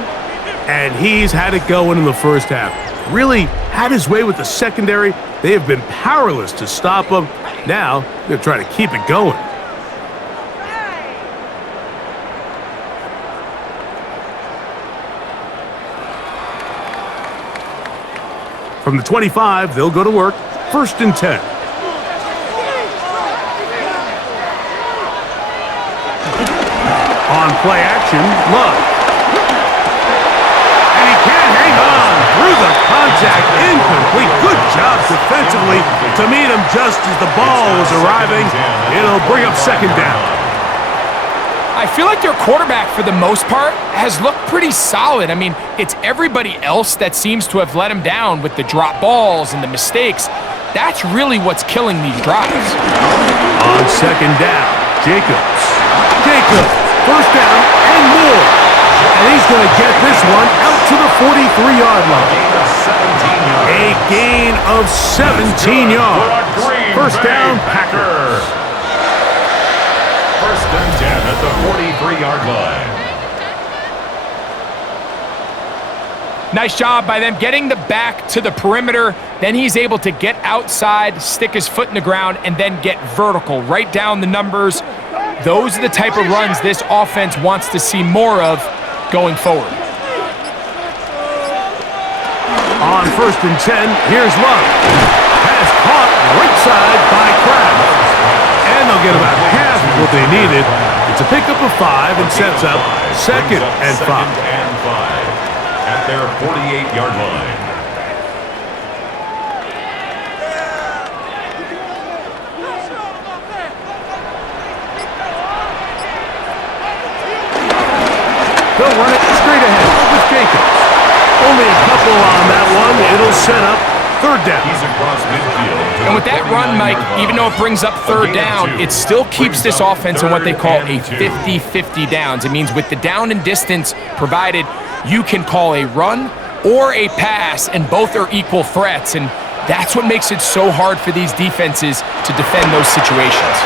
And he's had it going in the first half. Really had his way with the secondary. They have been powerless to stop him. Now, they're trying to keep it going. From the 25, they'll go to work. First and 10. On play action, Love. And he can't hang on through the contact. Incomplete. Good job defensively to meet him just as the ball was arriving. It'll bring up second down. I feel like their quarterback, for the most part, has looked pretty solid. I mean, it's everybody else that seems to have let him down with the drop balls and the mistakes. That's really what's killing these drives. On second down, Jacobs. First down and more. And he's going to get this one out to the 43-yard line. A gain of 17 yards. First down, Packers. First and 10 at the 43-yard line. Nice job by them getting the back to the perimeter. Then he's able to get outside, stick his foot in the ground, and then get vertical, right down the numbers. Those are the type of runs this offense wants to see more of going forward. On 1st and 10, here's Love. Pass caught right side by Kraft. And they'll get about half of what they needed. It's a pickup of 5 and sets up 2nd and 5. At their 48-yard line. They'll run it straight ahead with Jacobs. Only a couple on that one. It'll set up 3rd down. He's across midfield. And with that run, Mike, even though it brings up 3rd down, it still keeps this offense in what they call a 50-50 downs. It means with the down and distance provided, you can call a run or a pass, and both are equal threats. And that's what makes it so hard for these defenses to defend those situations.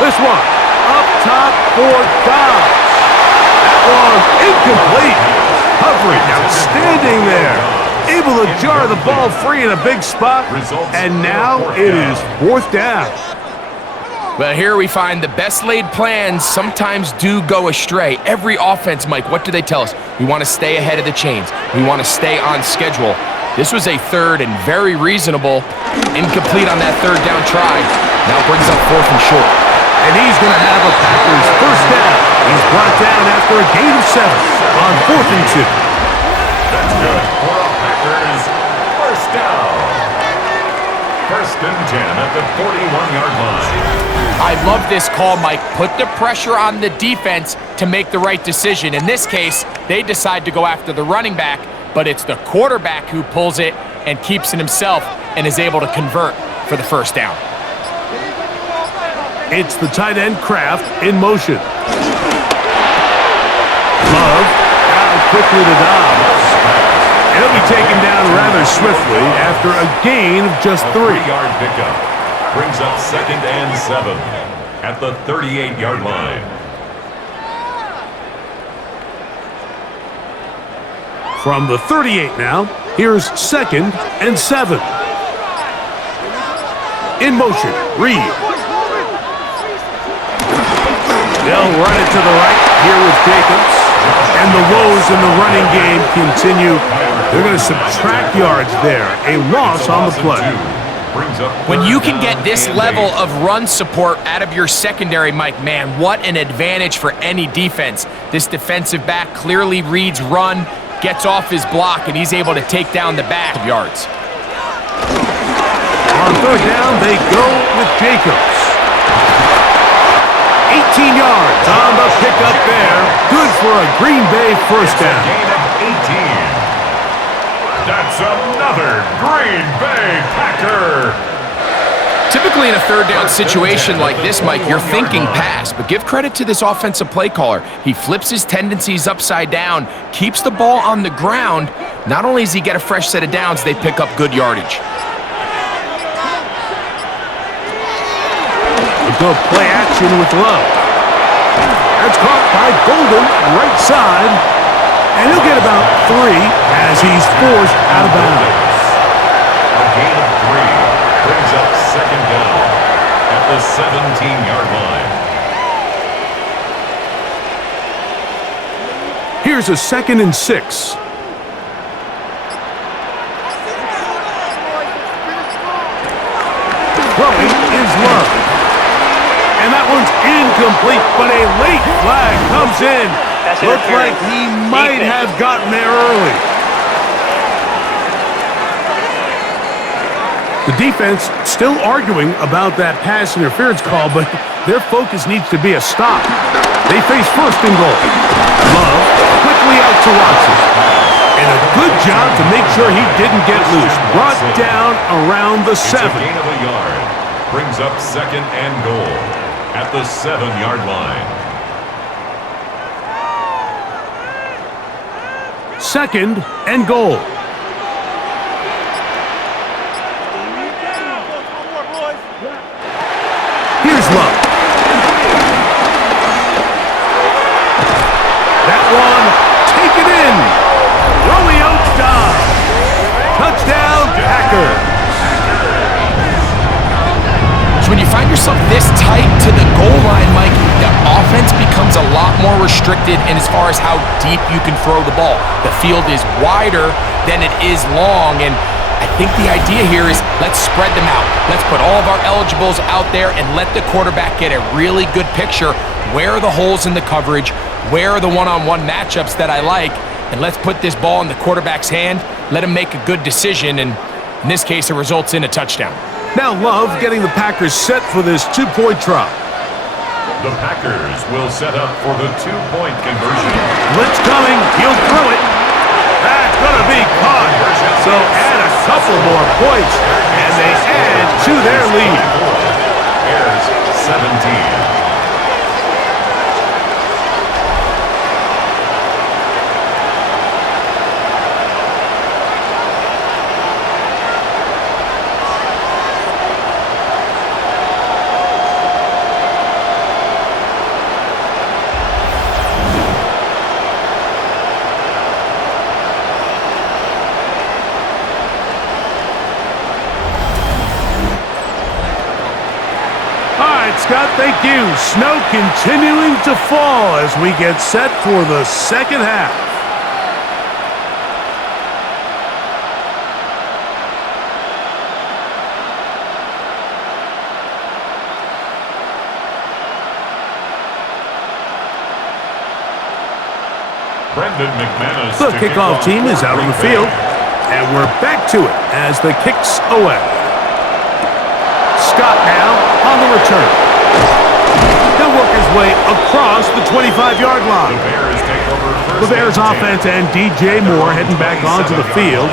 This one, up top for Dobbs. That one, incomplete. Coverage, outstanding there. Able to jar the ball free in a big spot, and now it is 4th down. Well, here we find the best laid plans sometimes do go astray. Every offense, Mike, what do they tell us? We want to stay ahead of the chains. We want to stay on schedule. This was a 3rd and very reasonable. Incomplete on that 3rd down try. Now brings up 4th and short. And he's going to have a Packers 1st down. He's brought down after a gain of 7 on 4th and 2. That's good for a Packers 1st down. 1st and 10 at the 41-yard line. I love this call, Mike. Put the pressure on the defense to make the right decision. In this case, they decide to go after the running back, but it's the quarterback who pulls it and keeps it himself and is able to convert for the 1st down. It's the tight end Kraft in motion. Love out quickly to Dobbs. He'll be taken down rather swiftly after a gain of just 3. 3-yard pickup brings up 2nd and 7 at the 38-yard line. From the 38 now, here's 2nd and 7. In motion, Reed. They'll run it to the right here with Jacobs. And the woes in the running game continue. They're going to subtract yards there. A loss on the play. When you can get this level of run support out of your secondary, Mike, man, what an advantage for any defense. This defensive back clearly reads run, gets off his block, and he's able to take down the back of yards. On 3rd down, they go with Jacobs. 18 yards on the pickup there. Good for a Green Bay 1st down. Gain of 18. That's another Green Bay Packer. Typically in a 3rd down situation like this, Mike, you're thinking pass, but give credit to this offensive play caller. He flips his tendencies upside down, keeps the ball on the ground. Not only does he get a fresh set of downs, they pick up good yardage. Go play action with Love. That's caught by Golden, right side. And he'll get about 3 as he's forced out of bounds. A gain of 3 brings up 2nd down at the 17-yard line. Here's a 2nd and 6. Throwing is Love. And that one's incomplete, but a late flag comes in. Looks like he might have gotten there early. The defense still arguing about that pass interference call, but their focus needs to be a stop. They face 1st and goal. Love quickly out to Watson. And a good job to make sure he didn't get loose. Brought down around the 7. It's a gain of a yard. Brings up 2nd and goal at the 7-yard line. 2nd and goal. Here's Love. That one, take it in. Romeo Dobbs. Touchdown, Packers. So when you find yourself this tight to the goal line, Mike, the offense becomes a lot more restricted in as far as how deep you can throw the ball. The field is wider than it is long, and I think the idea here is let's spread them out. Let's put all of our eligibles out there and let the quarterback get a really good picture. Where are the holes in the coverage? Where are the one-on-one matchups that I like? And let's put this ball in the quarterback's hand, let him make a good decision, and in this case, it results in a touchdown. Now Love getting the Packers set for this two-point try. The Packers will set up for the two-point conversion. Blitz coming. He'll throw it. That's going to be caught. So add a couple more points, and they add to their lead. Bears 17. Scott, thank you. Snow continuing to fall as we get set for the second half. The kickoff team is out on the field, and we're back to it as the kicks away. Scott now on the return. He'll work his way across the 25-yard line. The Bears offense and DJ Moore heading back onto the field.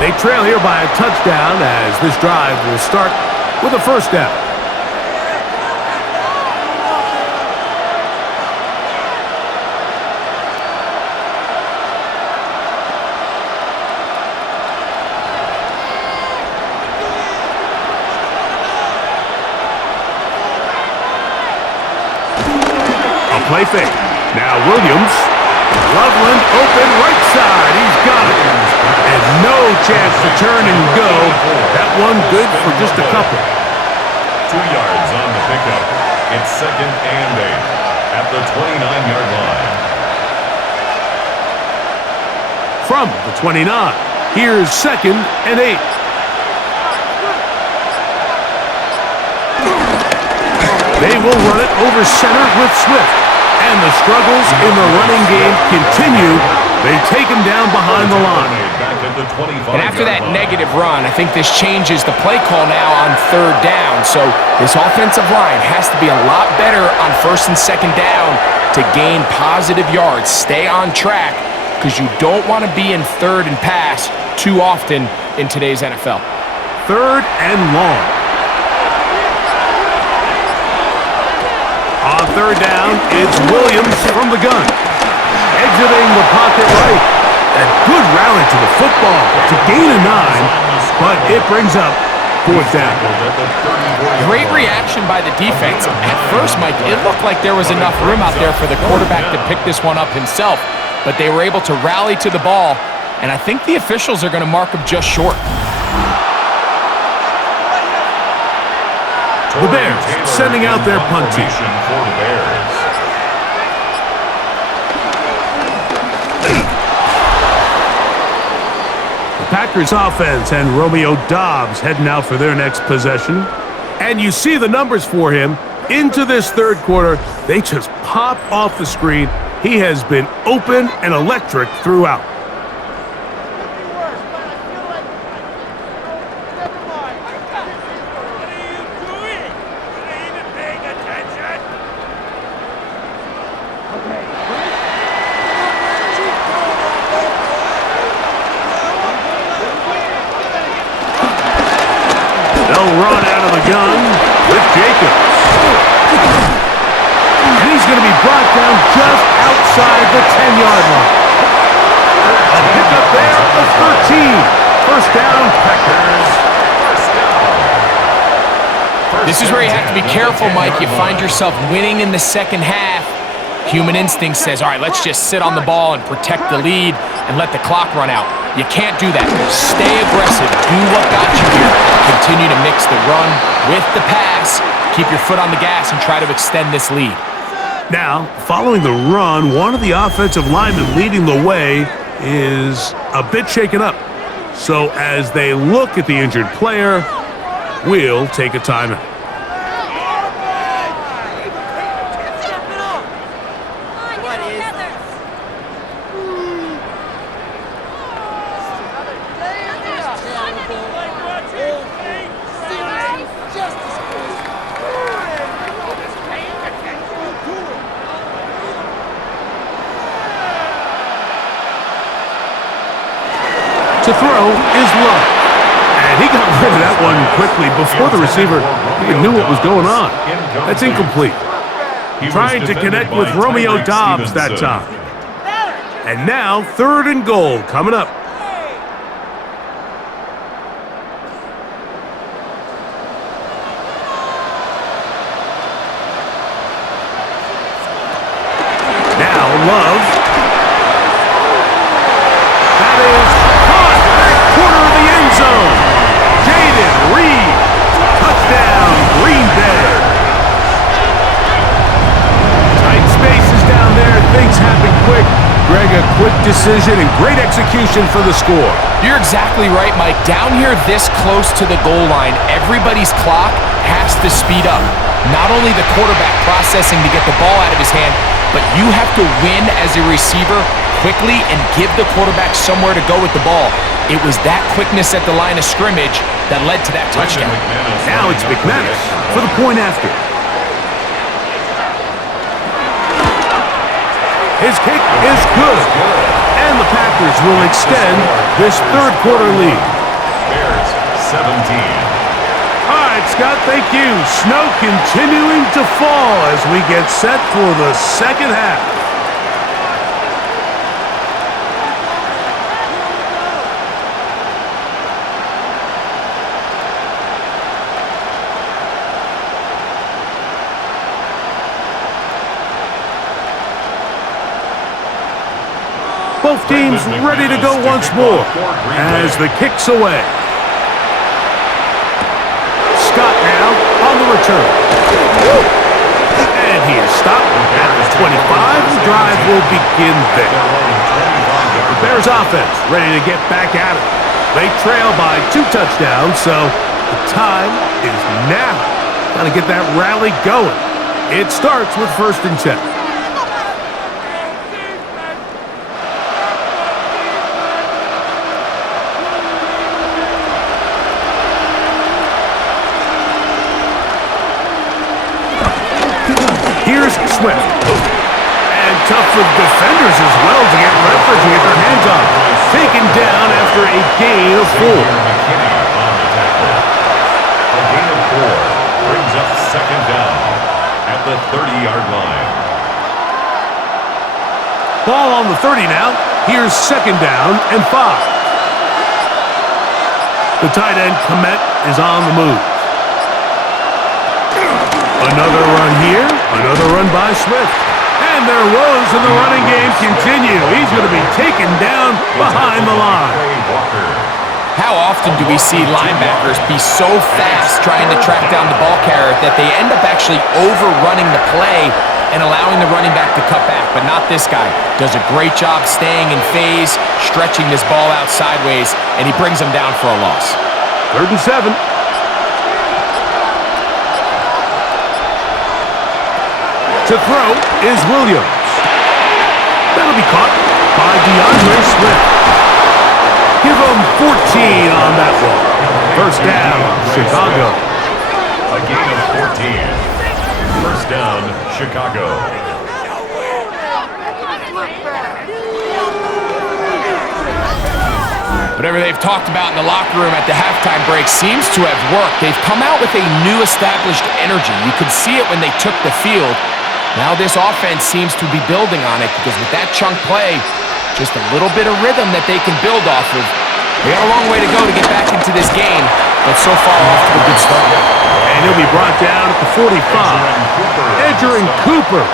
They trail here by a touchdown as this drive will start with a first down. Play fake. Now Williams. Loveland open right side. He's got it. And no chance to turn and go. That one good for just a couple. 2 yards on the pickup. It's 2nd and 8 at the 29-yard line. From the 29, here's 2nd and 8. They will run it over center with Swift. And the struggles in the running game continue. They take him down behind the line. And after that negative run, I think this changes the play call now on 3rd down. So this offensive line has to be a lot better on 1st and 2nd down to gain positive yards. Stay on track because you don't want to be in 3rd and pass too often in today's NFL. 3rd and long. On 3rd down, it's Williams from the gun. Exiting the pocket right. A good rally to the football to gain a 9, but it brings up 4th down. Great reaction by the defense. At first, Mike, it looked like there was enough room out there for the quarterback to pick this one up himself, but they were able to rally to the ball, and I think the officials are going to mark him just short. The Bears sending out their punt team. The Packers offense and Romeo Doubs heading out for their next possession. And you see the numbers for him into this 3rd quarter. They just pop off the screen. He has been open and electric throughout. Run out of the gun with Jacobs. And he's going to be brought down just outside the 10-yard line. A pickup there of 13. First down, Packers. This is where you have to be careful, Mike. You find yourself winning in the 2nd half. Human instinct says, all right, let's just sit on the ball and protect the lead and let the clock run out. You can't do that. Stay aggressive. Do what got you here. Continue to mix the run with the pass. Keep your foot on the gas and try to extend this lead. Now, following the run, one of the offensive linemen leading the way is a bit shaken up. So as they look at the injured player, we'll take a timeout. To throw is Love. And he got rid of that one quickly before the receiver even knew what was going on. That's incomplete. Trying to connect with Romeo Dobbs that time. And now 3rd and goal coming up. Now Love. That is caught back corner of the end zone. Jaden Reed. Touchdown, Green Bay. Tight spaces down there. Things happen quick. Greg, a quick decision and great execution for the score. You're exactly right, Mike. Down here this close to the goal line, everybody's clock has to speed up. Not only the quarterback processing to get the ball out of his hand, but you have to win as a receiver quickly and give the quarterback somewhere to go with the ball. It was that quickness at the line of scrimmage that led to that touchdown. Now it's McManus for the point after. His kick is good. And the Packers will extend this 3rd quarter lead. Bears 17. All right, Scott, thank you. Snow continuing to fall as we get set for the second half. Both teams ready to go once more as the kick's away. Scott now on the return. And he is stopped at the 25. The drive will begin there. Bears offense ready to get back at it. They trail by 2 touchdowns, so the time is now. Got to get that rally going. It starts with 1st and 10. Here's Swift. And tough for defenders as well to get leverage and get their hands on. Taken down after a gain of 4. A gain of 4 brings up 2nd down at the 30-yard line. Ball on the 30 now. Here's 2nd down and 5. The tight end, Komet, is on the move. Another run here, another run by Swift. And their woes in the running game continue. He's going to be taken down behind the line. How often do we see linebackers be so fast trying to track down the ball carrier that they end up actually overrunning the play and allowing the running back to cut back? But not this guy. Does a great job staying in phase, stretching this ball out sideways, and he brings him down for a loss. 3rd and 7. To throw is Williams. That'll be caught by DeAndre Swift. Give him 14 on that one. 1st down, Chicago. A gain of 14. 1st down, Chicago. Whatever they've talked about in the locker room at the halftime break seems to have worked. They've come out with a new established energy. You could see it when they took the field. Now this offense seems to be building on it because with that chunk play, just a little bit of rhythm that they can build off of. They got a long way to go to get back into this game, but so far off to a good start. And he'll be brought down at the 45. Edger and Cooper,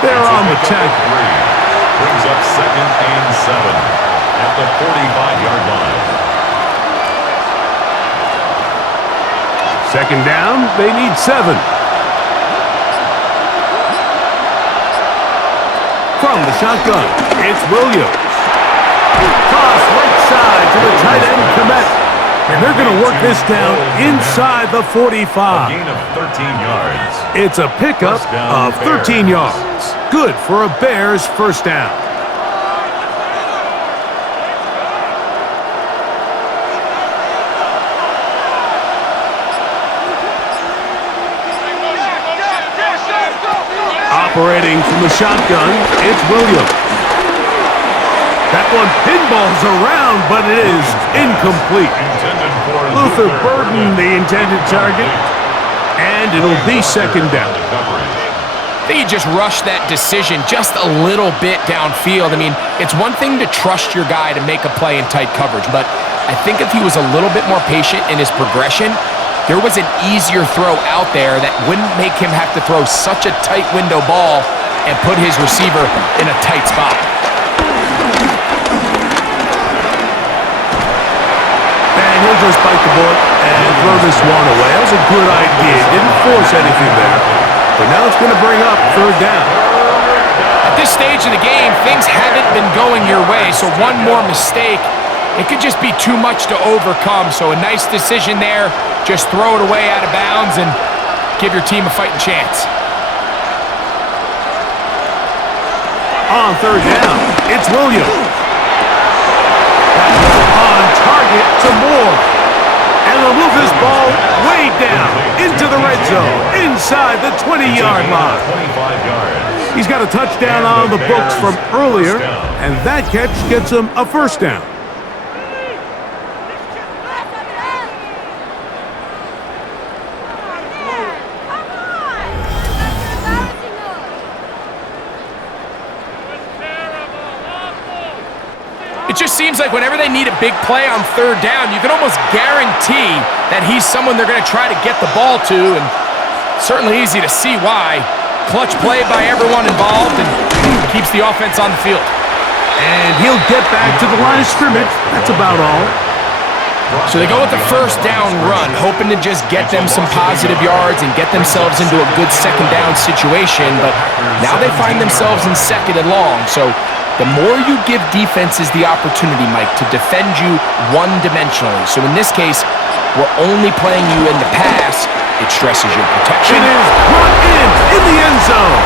they're on the tackle. Brings up 2nd and 7 at the 45-yard line. 2nd down, they need 7. shotgun. It's Williams. Toss right side to the tight end, Komet. And they're going to work this down inside the 45. A gain of 13 yards. It's a pickup of 13 yards. Good for a Bears first down. Operating from the shotgun, it's Williams. That one pinballs around, but it is incomplete. Luther Burden, the intended target, and it'll be second down. I think he just rushed that decision just a little bit downfield. I mean, it's one thing to trust your guy to make a play in tight coverage, but I think if he was a little bit more patient in his progression, there was an easier throw out there that wouldn't make him have to throw such a tight window ball and put his receiver in a tight spot. And he'll just bite the bullet and throw this one away. That was a good idea. Didn't force anything there. But now it's going to bring up third down. At this stage of the game, things haven't been going your way, so one more mistake, it could just be too much to overcome. So a nice decision there. Just throw it away out of bounds and give your team a fighting chance. On third down, it's Williams. On target to Moore. And they'll move this ball way down into the red zone, inside the 20-yard line. 25 yards. He's got a touchdown on the books from earlier, and that catch gets him a first down. It just seems like whenever they need a big play on third down, you can almost guarantee that he's someone they're going to try to get the ball to, and certainly easy to see why. Clutch play by everyone involved and keeps the offense on the field. And he'll get back to the line of scrimmage. That's about all. So they go with the first down run, hoping to just get them some positive yards and get themselves into a good second down situation, but now they find themselves in second and long, so the more you give defenses the opportunity, Mike, to defend you one-dimensionally. So in this case, we're only playing you in the pass. It stresses your protection. It is brought in the end zone.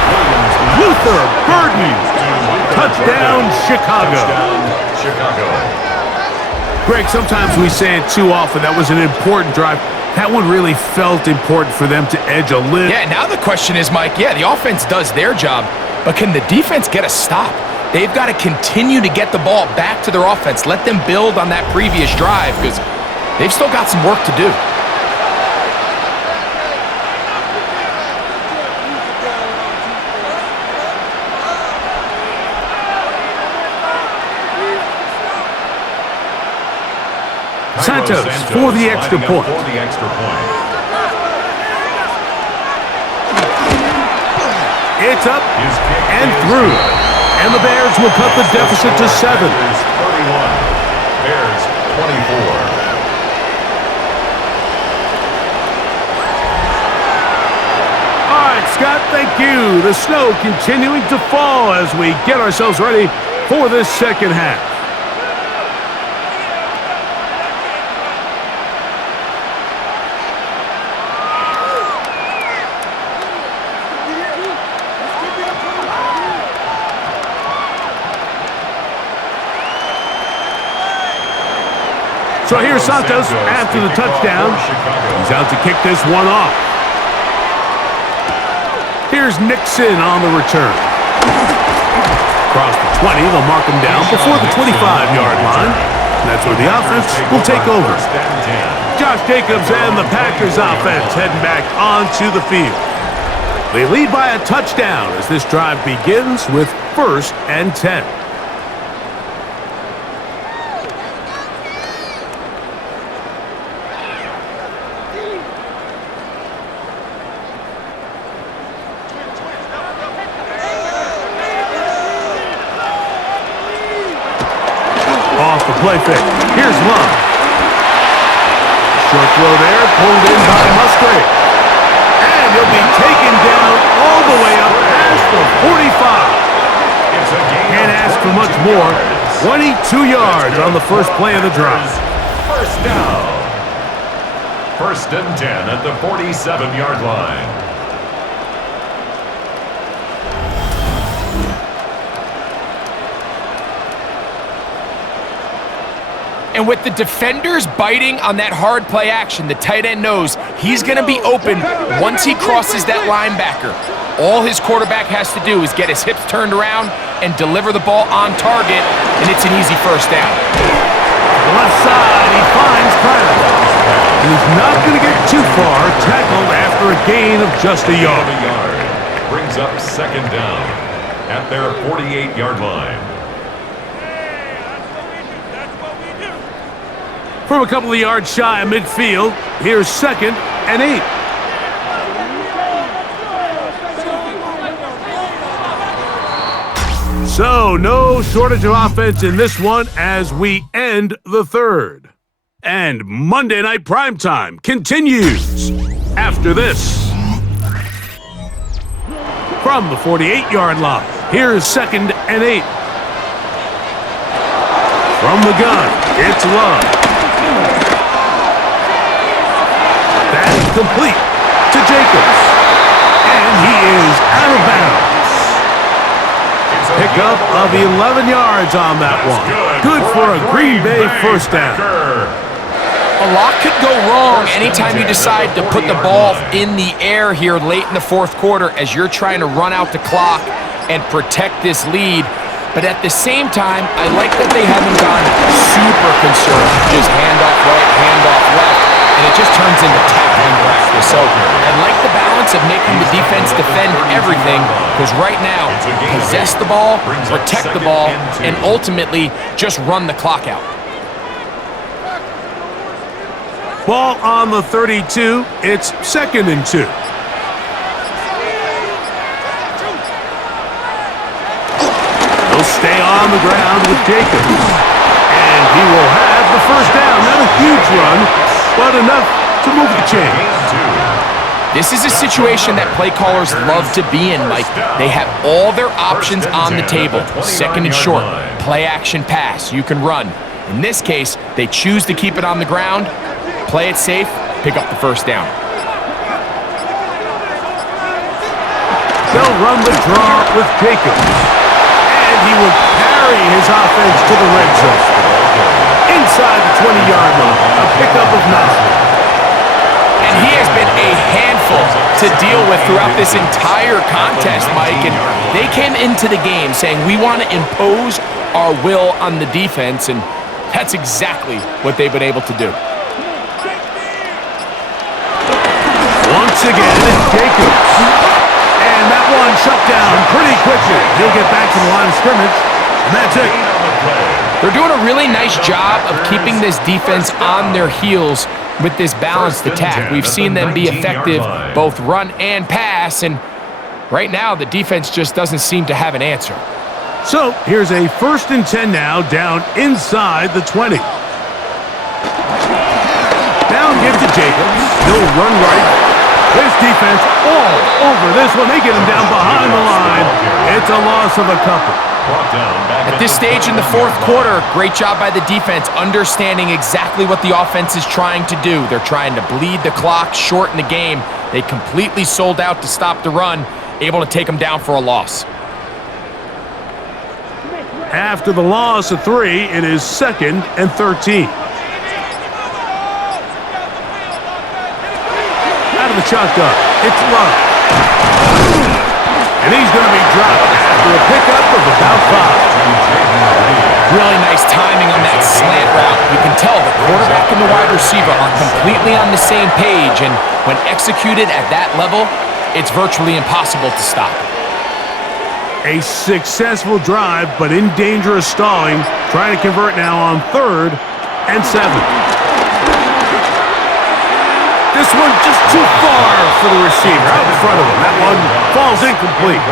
Luther Burden. Touchdown, Chicago. Greg, sometimes we say it too often. That was an important drive. That one really felt important for them to edge a little. Yeah, now the question is, Mike, the offense does their job, but can the defense get a stop? They've got to continue to get the ball back to their offense. Let them build on that previous drive because they've still got some work to do. Santos for the extra point. It's up and through. And the Bears will cut the deficit to 7. Bears 31, Bears 24. All right, Scott, thank you. The snow continuing to fall as we get ourselves ready for this second half. So here's Santos after the touchdown. He's out to kick this one off. Here's Nixon on the return. Across the 20, they'll mark him down before the 25-yard line. And that's where the offense will take over. Josh Jacobs and the Packers offense heading back onto the field. They lead by a touchdown as this drive begins with 1st and 10. Off the play fake. Here's Love. Short throw there, pulled in by Musgrave. And he'll be taken down all the way up past the 45. It's a game much more. 22 yards on the first play of the drive. First down. First and 10 at the 47-yard line. And with the defenders biting on that hard play action, the tight end knows he's going to be open once he crosses that linebacker. All his quarterback has to do is get his hips turned around and deliver the ball on target, and it's an easy first down. Left side, he finds Crowder. He's not going to get too far, tackled after a gain of just a yard. Brings up second down at their 48-yard line. From a couple of yards shy of midfield, here's second and 8. So, no shortage of offense in this one as we end the third. And Monday Night Primetime continues after this. From the 48-yard line, here's second and 8. From the gun, it's Love. That's complete to Jacobs. And he is out of bounds. Pickup of 11 yards on that one. Good for a Green Bay first down. A lot could go wrong anytime you decide to put the ball in the air here late in the fourth quarter as you're trying to run out the clock and protect this lead. But at the same time, I like that they haven't gone super conservative. Just hand off right, hand off left, and it just turns into tackling practice. So I like the balance of making the defense defend everything, because right now, possess the ball, protect the ball, and ultimately just run the clock out. Ball on the 32. It's second and 2. He'll stay on the ground with Jacobs. And he will have the first down. Not a huge run, but enough to move the chains. This is a situation that play callers love to be in, Mike. They have all their options on the table. Second and short, play action pass, you can run. In this case, they choose to keep it on the ground, play it safe, pick up the first down. They'll run the draw with Jacobs. And he will carry his offense to the red zone. Inside the 20-yard line, a pickup of 9. And he has been a handful to deal with throughout this entire contest, Mike. And they came into the game saying, we want to impose our will on the defense, and that's exactly what they've been able to do. Once again, it's Jacobs. And that one shut down pretty quickly. He'll get back to the line of scrimmage, and that's it. They're doing a really nice job of keeping this defense on their heels with this balanced attack. We've seen them be effective both run and pass, and right now the defense just doesn't seem to have an answer. So here's a first and 10 now, down inside the 20. Down give to Jacobs. He'll run right. This defense all over this one. They get him down behind the line. It's a loss of a couple. At this stage in the fourth quarter, great job by the defense, understanding exactly what the offense is trying to do. They're trying to bleed the clock, shorten the game. They completely sold out to stop the run, able to take them down for a loss. After the loss of 3, it is second and 13. Out of the shotgun, it's Love. And he's going to be dropped after a pickup of about 5. Really nice timing on that slant route. You can tell the quarterback and the wide receiver are completely on the same page, and when executed at that level, it's virtually impossible to stop. A successful drive, but in danger of stalling. Trying to convert now on 3rd and 7. This one just too far for the receiver out in front of him. That one falls incomplete.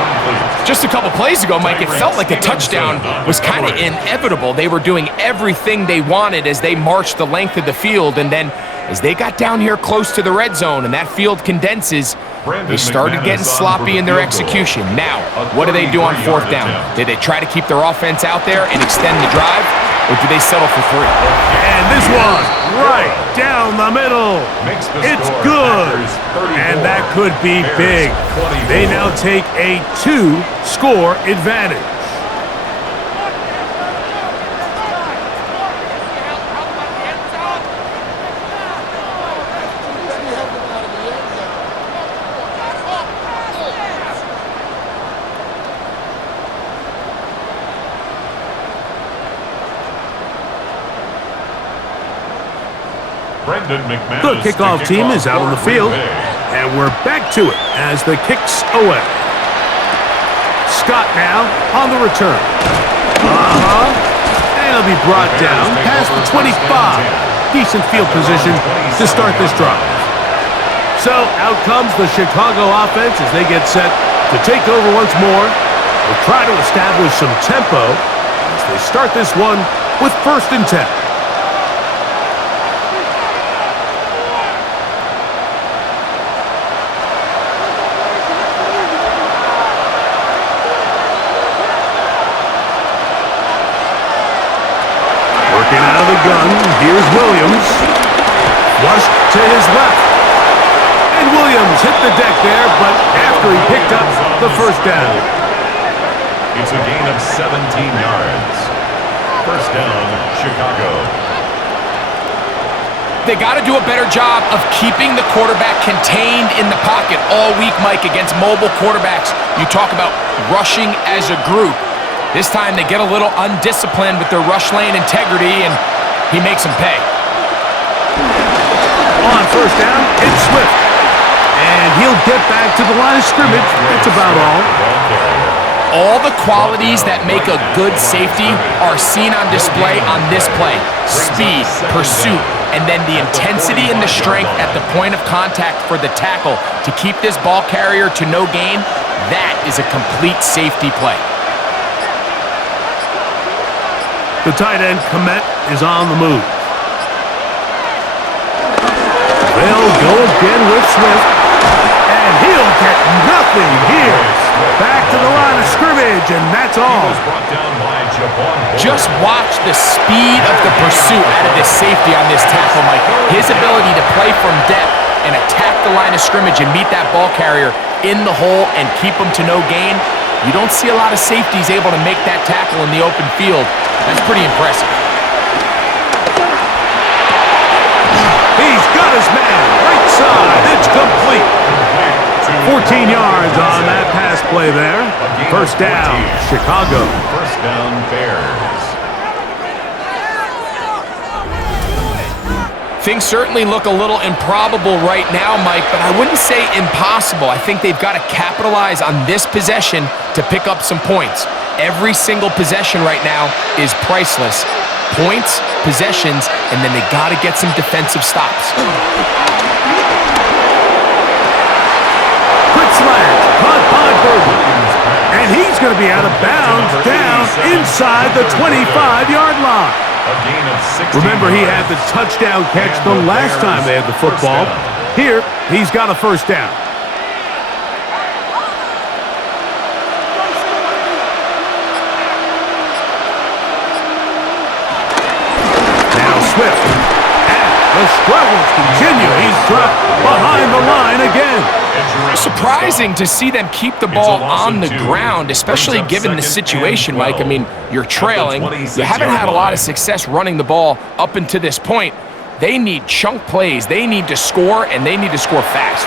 Just a couple plays ago, Mike, it felt like a touchdown was kind of inevitable. They were doing everything they wanted as they marched the length of the field, and then as they got down here close to the red zone and that field condenses, They started getting sloppy in their execution. Now, what do they do on fourth down? Did they try to keep their offense out there and extend the drive, or do they settle for 3? And this one, right down the middle. It's good. And that could be big. They now take a 2-score advantage. The kickoff team is out on the field, and we're back to it as the kick's away. Scott now on the return. And he'll be brought down past the 25. Decent field position to start this drive. So out comes the Chicago offense as they get set to take over once more. They'll try to establish some tempo as they start this one with 1st and 10. Out of the gun, here's Williams. Flushed to his left. And Williams hit the deck there, but after he picked up the 1st down. It's a gain of 17 yards. 1st down, Chicago. They got to do a better job of keeping the quarterback contained in the pocket all week, Mike, against mobile quarterbacks. You talk about rushing as a group. This time they get a little undisciplined with their rush lane integrity, and he makes them pay. On 1st down, it's Swift. And he'll get back to the line of scrimmage. That's about all. All the qualities that make a good safety are seen on display on this play. Speed, pursuit, and then the intensity and the strength at the point of contact for the tackle to keep this ball carrier to no gain. That is a complete safety play. The tight end, Komet, is on the move. They'll go again with Swift. And he'll get nothing here. Back to the line of scrimmage, and that's all. Just watch the speed of the pursuit out of this safety on this tackle, Mike. His ability to play from depth and attack the line of scrimmage and meet that ball carrier in the hole and keep him to no gain. You don't see a lot of safeties able to make that tackle in the open field. That's pretty impressive. He's got his man. Right side. It's complete. 14 yards on that pass play there. 1st down, Chicago. 1st down, Bears. Things certainly look a little improbable right now, Mike, but I wouldn't say impossible. I think they've got to capitalize on this possession to pick up some points. Every single possession right now is priceless. Points, possessions, and then they got to get some defensive stops. Quick slant, caught by Burton. And he's going to be out of bounds down inside the 25-yard line. Remember, he had the touchdown catch the last time they had the football. Here, he's got a 1st down. Now Swift. And the struggles continue. He's dropped behind the line again. Surprising to see them keep the ball on the ground, especially given the situation, Mike. I mean, you're trailing. You haven't had a lot of success running the ball up until this point. They need chunk plays. They need to score, and they need to score fast.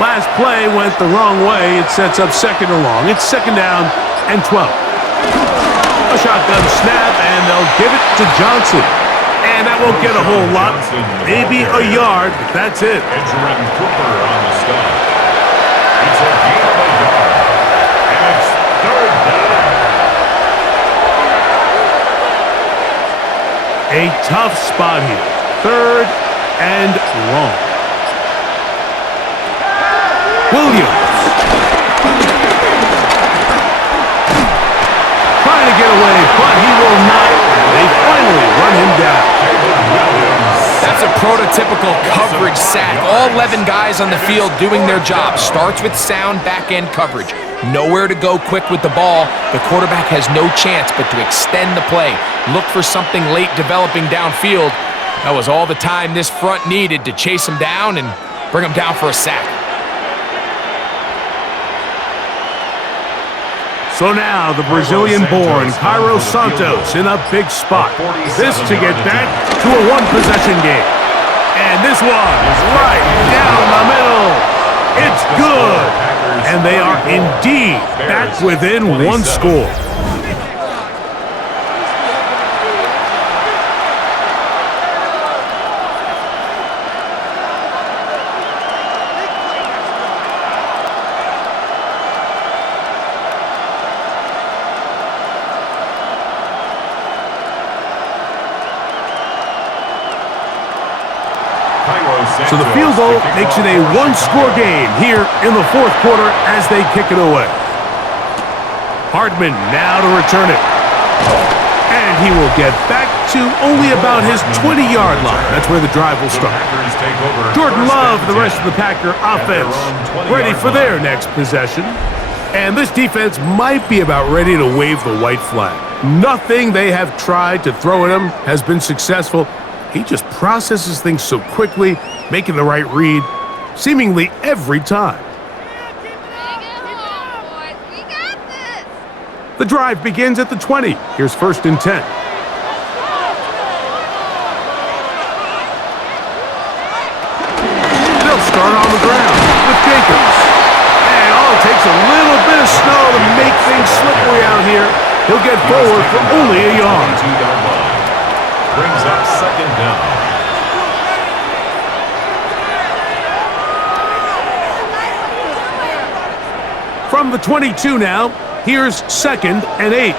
Last play went the wrong way. It sets up 2nd and long. It's 2nd down and 12. A shotgun snap, and they'll give it to Johnson. And that won't get a whole lot. Maybe a yard, but that's it. Edgerrin Cooper on the stop. It's a gain of a yard. And it's 3rd down. A tough spot here. 3rd and long. Williams. Trying to get away, but he will not. They finally run him down. That's a prototypical coverage sack. All 11 guys on the field doing their job. Starts with sound back-end coverage. Nowhere to go quick with the ball. The quarterback has no chance but to extend the play. Look for something late developing downfield. That was all the time this front needed to chase him down and bring him down for a sack. So now the Brazilian-born Cairo Santos in a big spot. This to get back to a one-possession game. And this one is right down the middle. It's good. And they are indeed back within one score. So the field goal makes it a one-score game here in the fourth quarter as they kick it away. Hardman now to return it. And he will get back to only about his 20-yard line. That's where the drive will start. Jordan Love, the rest of the Packer offense, ready for their next possession. And this defense might be about ready to wave the white flag. Nothing they have tried to throw at him has been successful. He just processes things so quickly, making the right read, seemingly every time. The drive begins at the 20. Here's 1st and 10. They'll start on the ground with Jacobs. And it takes a little bit of snow to make things slippery out here. He'll get forward for only a yard. Brings up 2nd down. From the 22 now, here's 2nd and 8.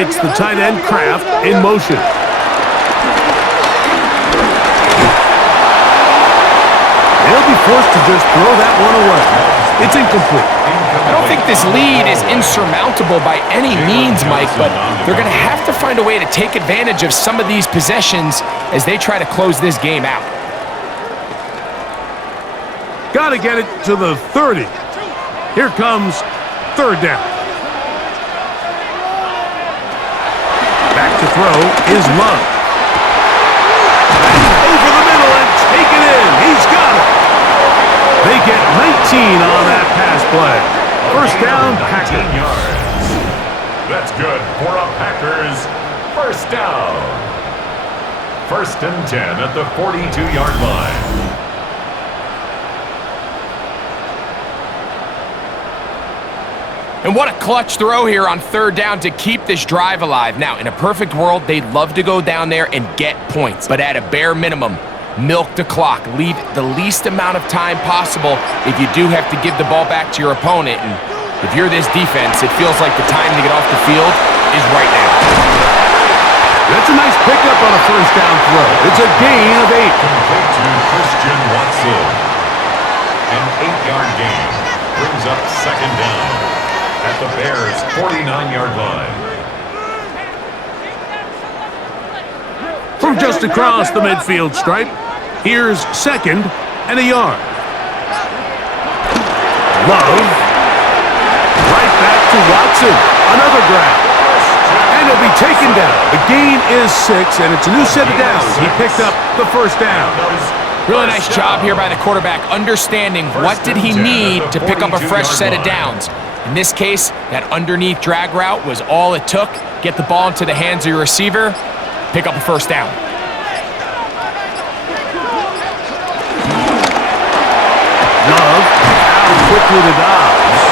It's the tight end Kraft in motion. They'll be forced to just throw that one away. It's incomplete. I don't think this lead is insurmountable by any means, Mike, but they're going to have to find a way to take advantage of some of these possessions as they try to close this game out. Got to get it to the 30. Here comes 3rd down. Back to throw is Love. Over the middle and take it in. He's got it. They get 19 on that pass play. 1st down, Packers. Yards. That's good for a Packers 1st down. 1st and 10 at the 42-yard line. And what a clutch throw here on 3rd down to keep this drive alive. Now, in a perfect world, they'd love to go down there and get points. But at a bare minimum, milk the clock. Leave the least amount of time possible if you do have to give the ball back to your opponent. And if you're this defense, it feels like the time to get off the field is right now. That's a nice pickup on a 1st down throw. It's a gain of 8. Complete to Christian Watson. An 8-yard gain brings up 2nd down at the Bears' 49-yard line. From just across the midfield stripe, here's 2nd and a yard. Love. Right back to Watson. Another grab. And he'll be taken down. The gain is 6, and it's a new set of downs. He picked up the 1st down. Really nice job here by the quarterback, understanding what did he need to pick up a fresh set of downs. In this case, that underneath drag route was all it took. Get the ball into the hands of your receiver, pick up a 1st down. Love out quickly to Dobbs.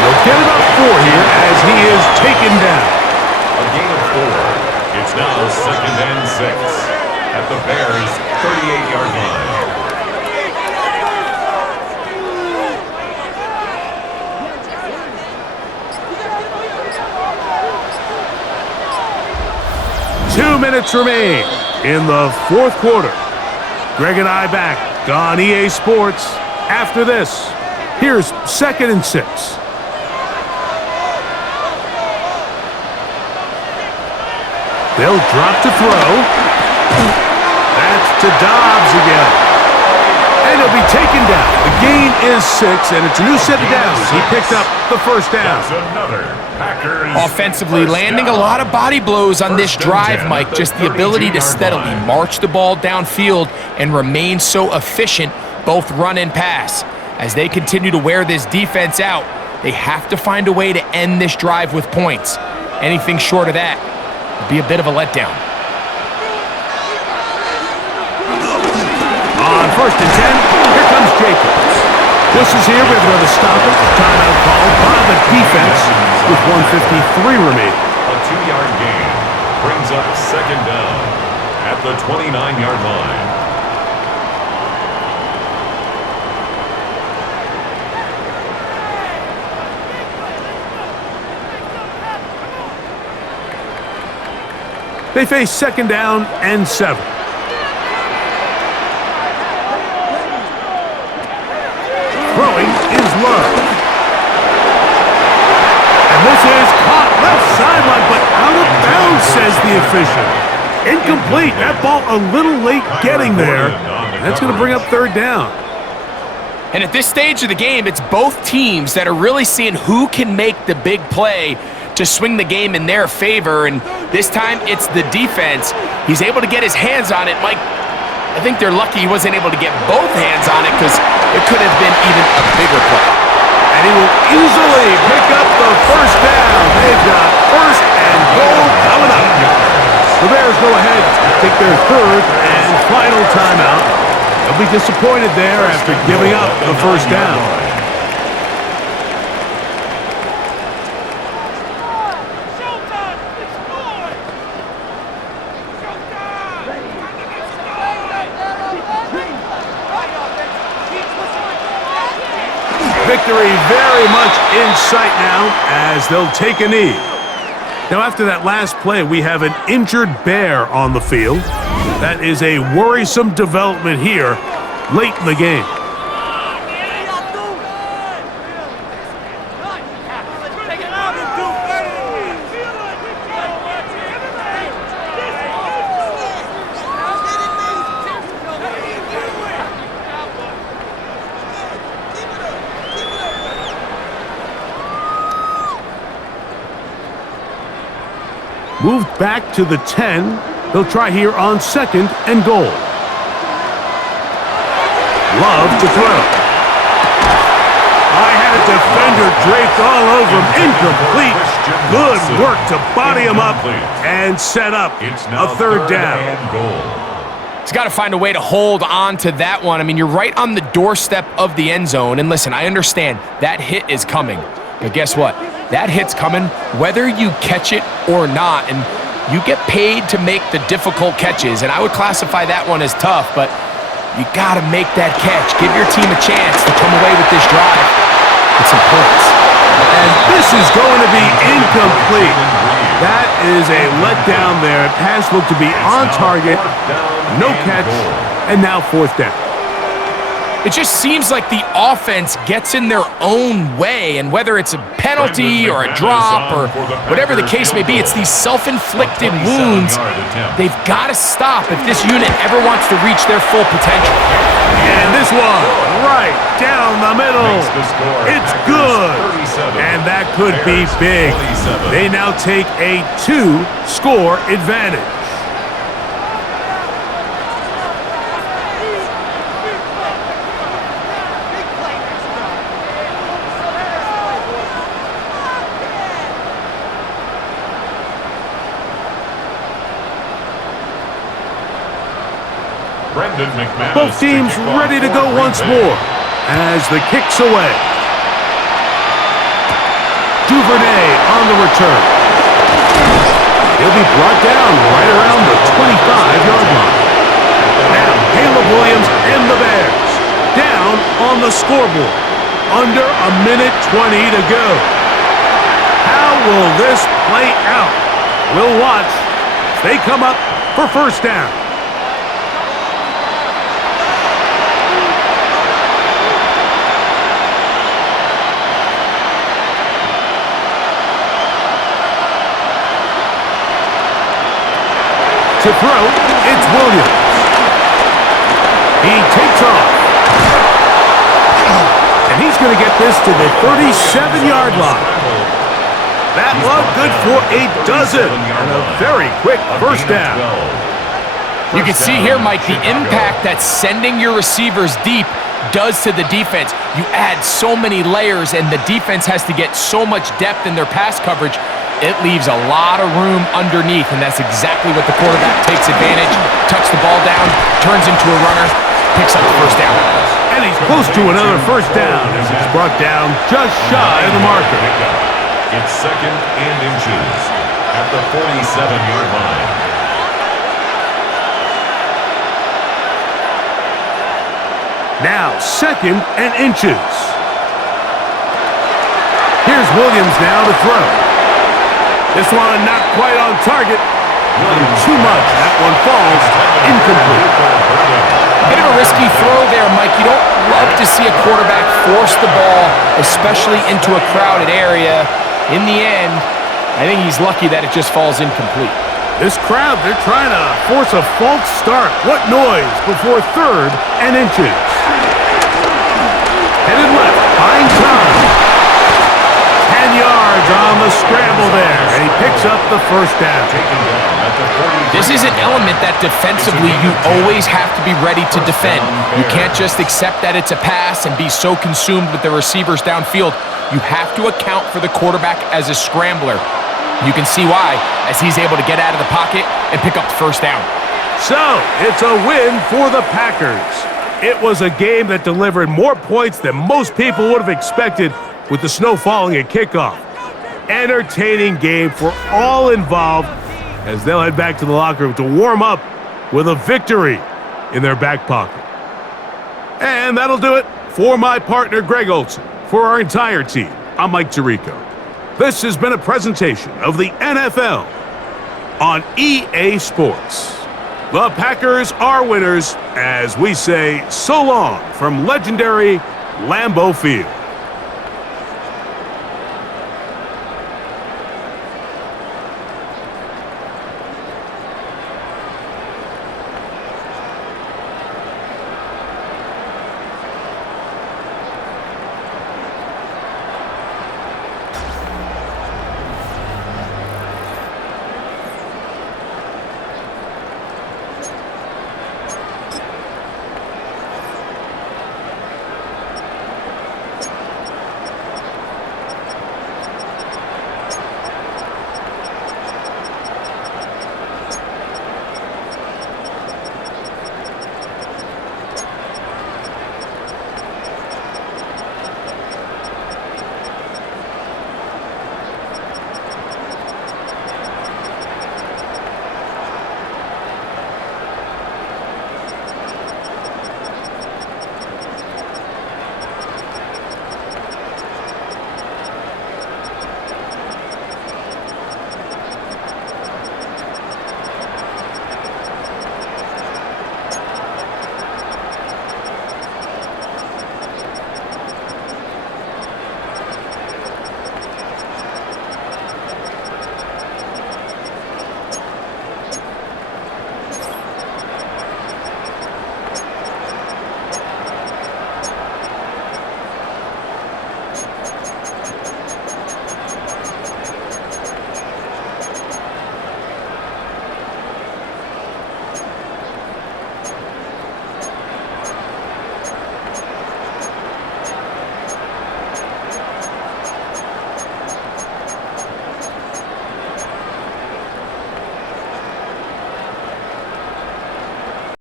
They'll get about 4 here as he is taken down. A gain of 4. It's now 2nd and 6 at the Bears' 38-yard line. Two minutes remain in the fourth quarter. Greg and I back on EA Sports. After this, here's 2nd and 6. They'll drop to throw. That's to Dobbs again. And he'll be taken down. The gain is 6, and it's a new set of downs. He picked up the first down. Offensively, landing a lot of body blows on this drive, Mike. Just the ability to steadily march the ball downfield and remain so efficient, both run and pass. As they continue to wear this defense out, they have to find a way to end this drive with points. Anything short of that would be a bit of a letdown. On 1st and 10, here comes Jacobs. This is here. We have another stoppage. Timeout call by the defense with 1:53 remaining. A 2-yard gain brings up 2nd down at the 29-yard line. They face 2nd down and 7. Throwing is Love. And this is caught left sideline, but out of bounds, says the official. Incomplete. That ball a little late getting there. That's going to bring up 3rd down. And at this stage of the game, it's both teams that are really seeing who can make the big play to swing the game in their favor, and this time it's the defense. He's able to get his hands on it. Mike, I think they're lucky he wasn't able to get both hands on it because it could have been even a bigger play. And he will easily pick up the 1st down. They've got 1st and goal coming up. The Bears go ahead, take their 3rd and final timeout. They'll be disappointed there after giving up the 1st down. Victory very much in sight now as they'll take a knee. Now after that last play, we have an injured Bear on the field. That is a worrisome development here late in the game. Moved back to the 10. They'll try here on 2nd and goal. Love to throw. I had a defender draped all over him. Incomplete. Good work to body him up and set up a 3rd down. He's got to find a way to hold on to that one. I mean, you're right on the doorstep of the end zone. And listen, I understand that hit is coming. But guess what? That hit's coming whether you catch it or not. And you get paid to make the difficult catches. And I would classify that one as tough, but you got to make that catch. Give your team a chance to come away with this drive with some points. And this is going to be incomplete. That is a letdown there. Pass looked to be on target. No catch. And now 4th down. It just seems like the offense gets in their own way, and whether it's a penalty or a drop or whatever the case may be, it's these self-inflicted wounds they've got to stop if this unit ever wants to reach their full potential. And this one, right down the middle. It's good. And that could be big. They now take a 2-score advantage. Both teams ready to go once more as the kick's away. Duvernay on the return. He'll be brought down right around the 25-yard line. Now, Caleb Williams and the Bears down on the scoreboard. Under a minute 20 to go. How will this play out? We'll watch as they come up for 1st down. To throw, it's Williams. He takes off. And he's going to get this to the 37-yard line. That looked good for a dozen and a very quick first down. You can see here, Mike, the impact that sending your receivers deep does to the defense. You add so many layers, and the defense has to get so much depth in their pass coverage. It leaves a lot of room underneath, and that's exactly what the quarterback takes advantage. Tucks the ball down, turns into a runner, picks up the first down. And he's close to another first down as he's brought down just shy of the marker. It's 2nd and inches at the 47-yard line. Now 2nd and inches. Here's Williams now to throw. This one not quite on target. Too much. That one falls incomplete. A bit of a risky throw there, Mike. You don't love to see a quarterback force the ball, especially into a crowded area. In the end, I think he's lucky that it just falls incomplete. This crowd, they're trying to force a false start. What noise before 3rd and inches. Headed left, buying time. 10 yards on the scramble there, and he picks up the first down. This is an element that defensively you always have to be ready to defend. You can't just accept that it's a pass and be so consumed with the receivers downfield. You have to account for the quarterback as a scrambler. You can see why, as he's able to get out of the pocket and pick up the first down. So, it's a win for the Packers. It was a game that delivered more points than most people would have expected with the snow falling at kickoff. Entertaining game for all involved as they'll head back to the locker room to warm up with a victory in their back pocket. And that'll do it for my partner, Greg Olson. For our entire team, I'm Mike Tirico. This has been a presentation of the NFL on EA Sports. The Packers are winners as we say so long from legendary Lambeau Field.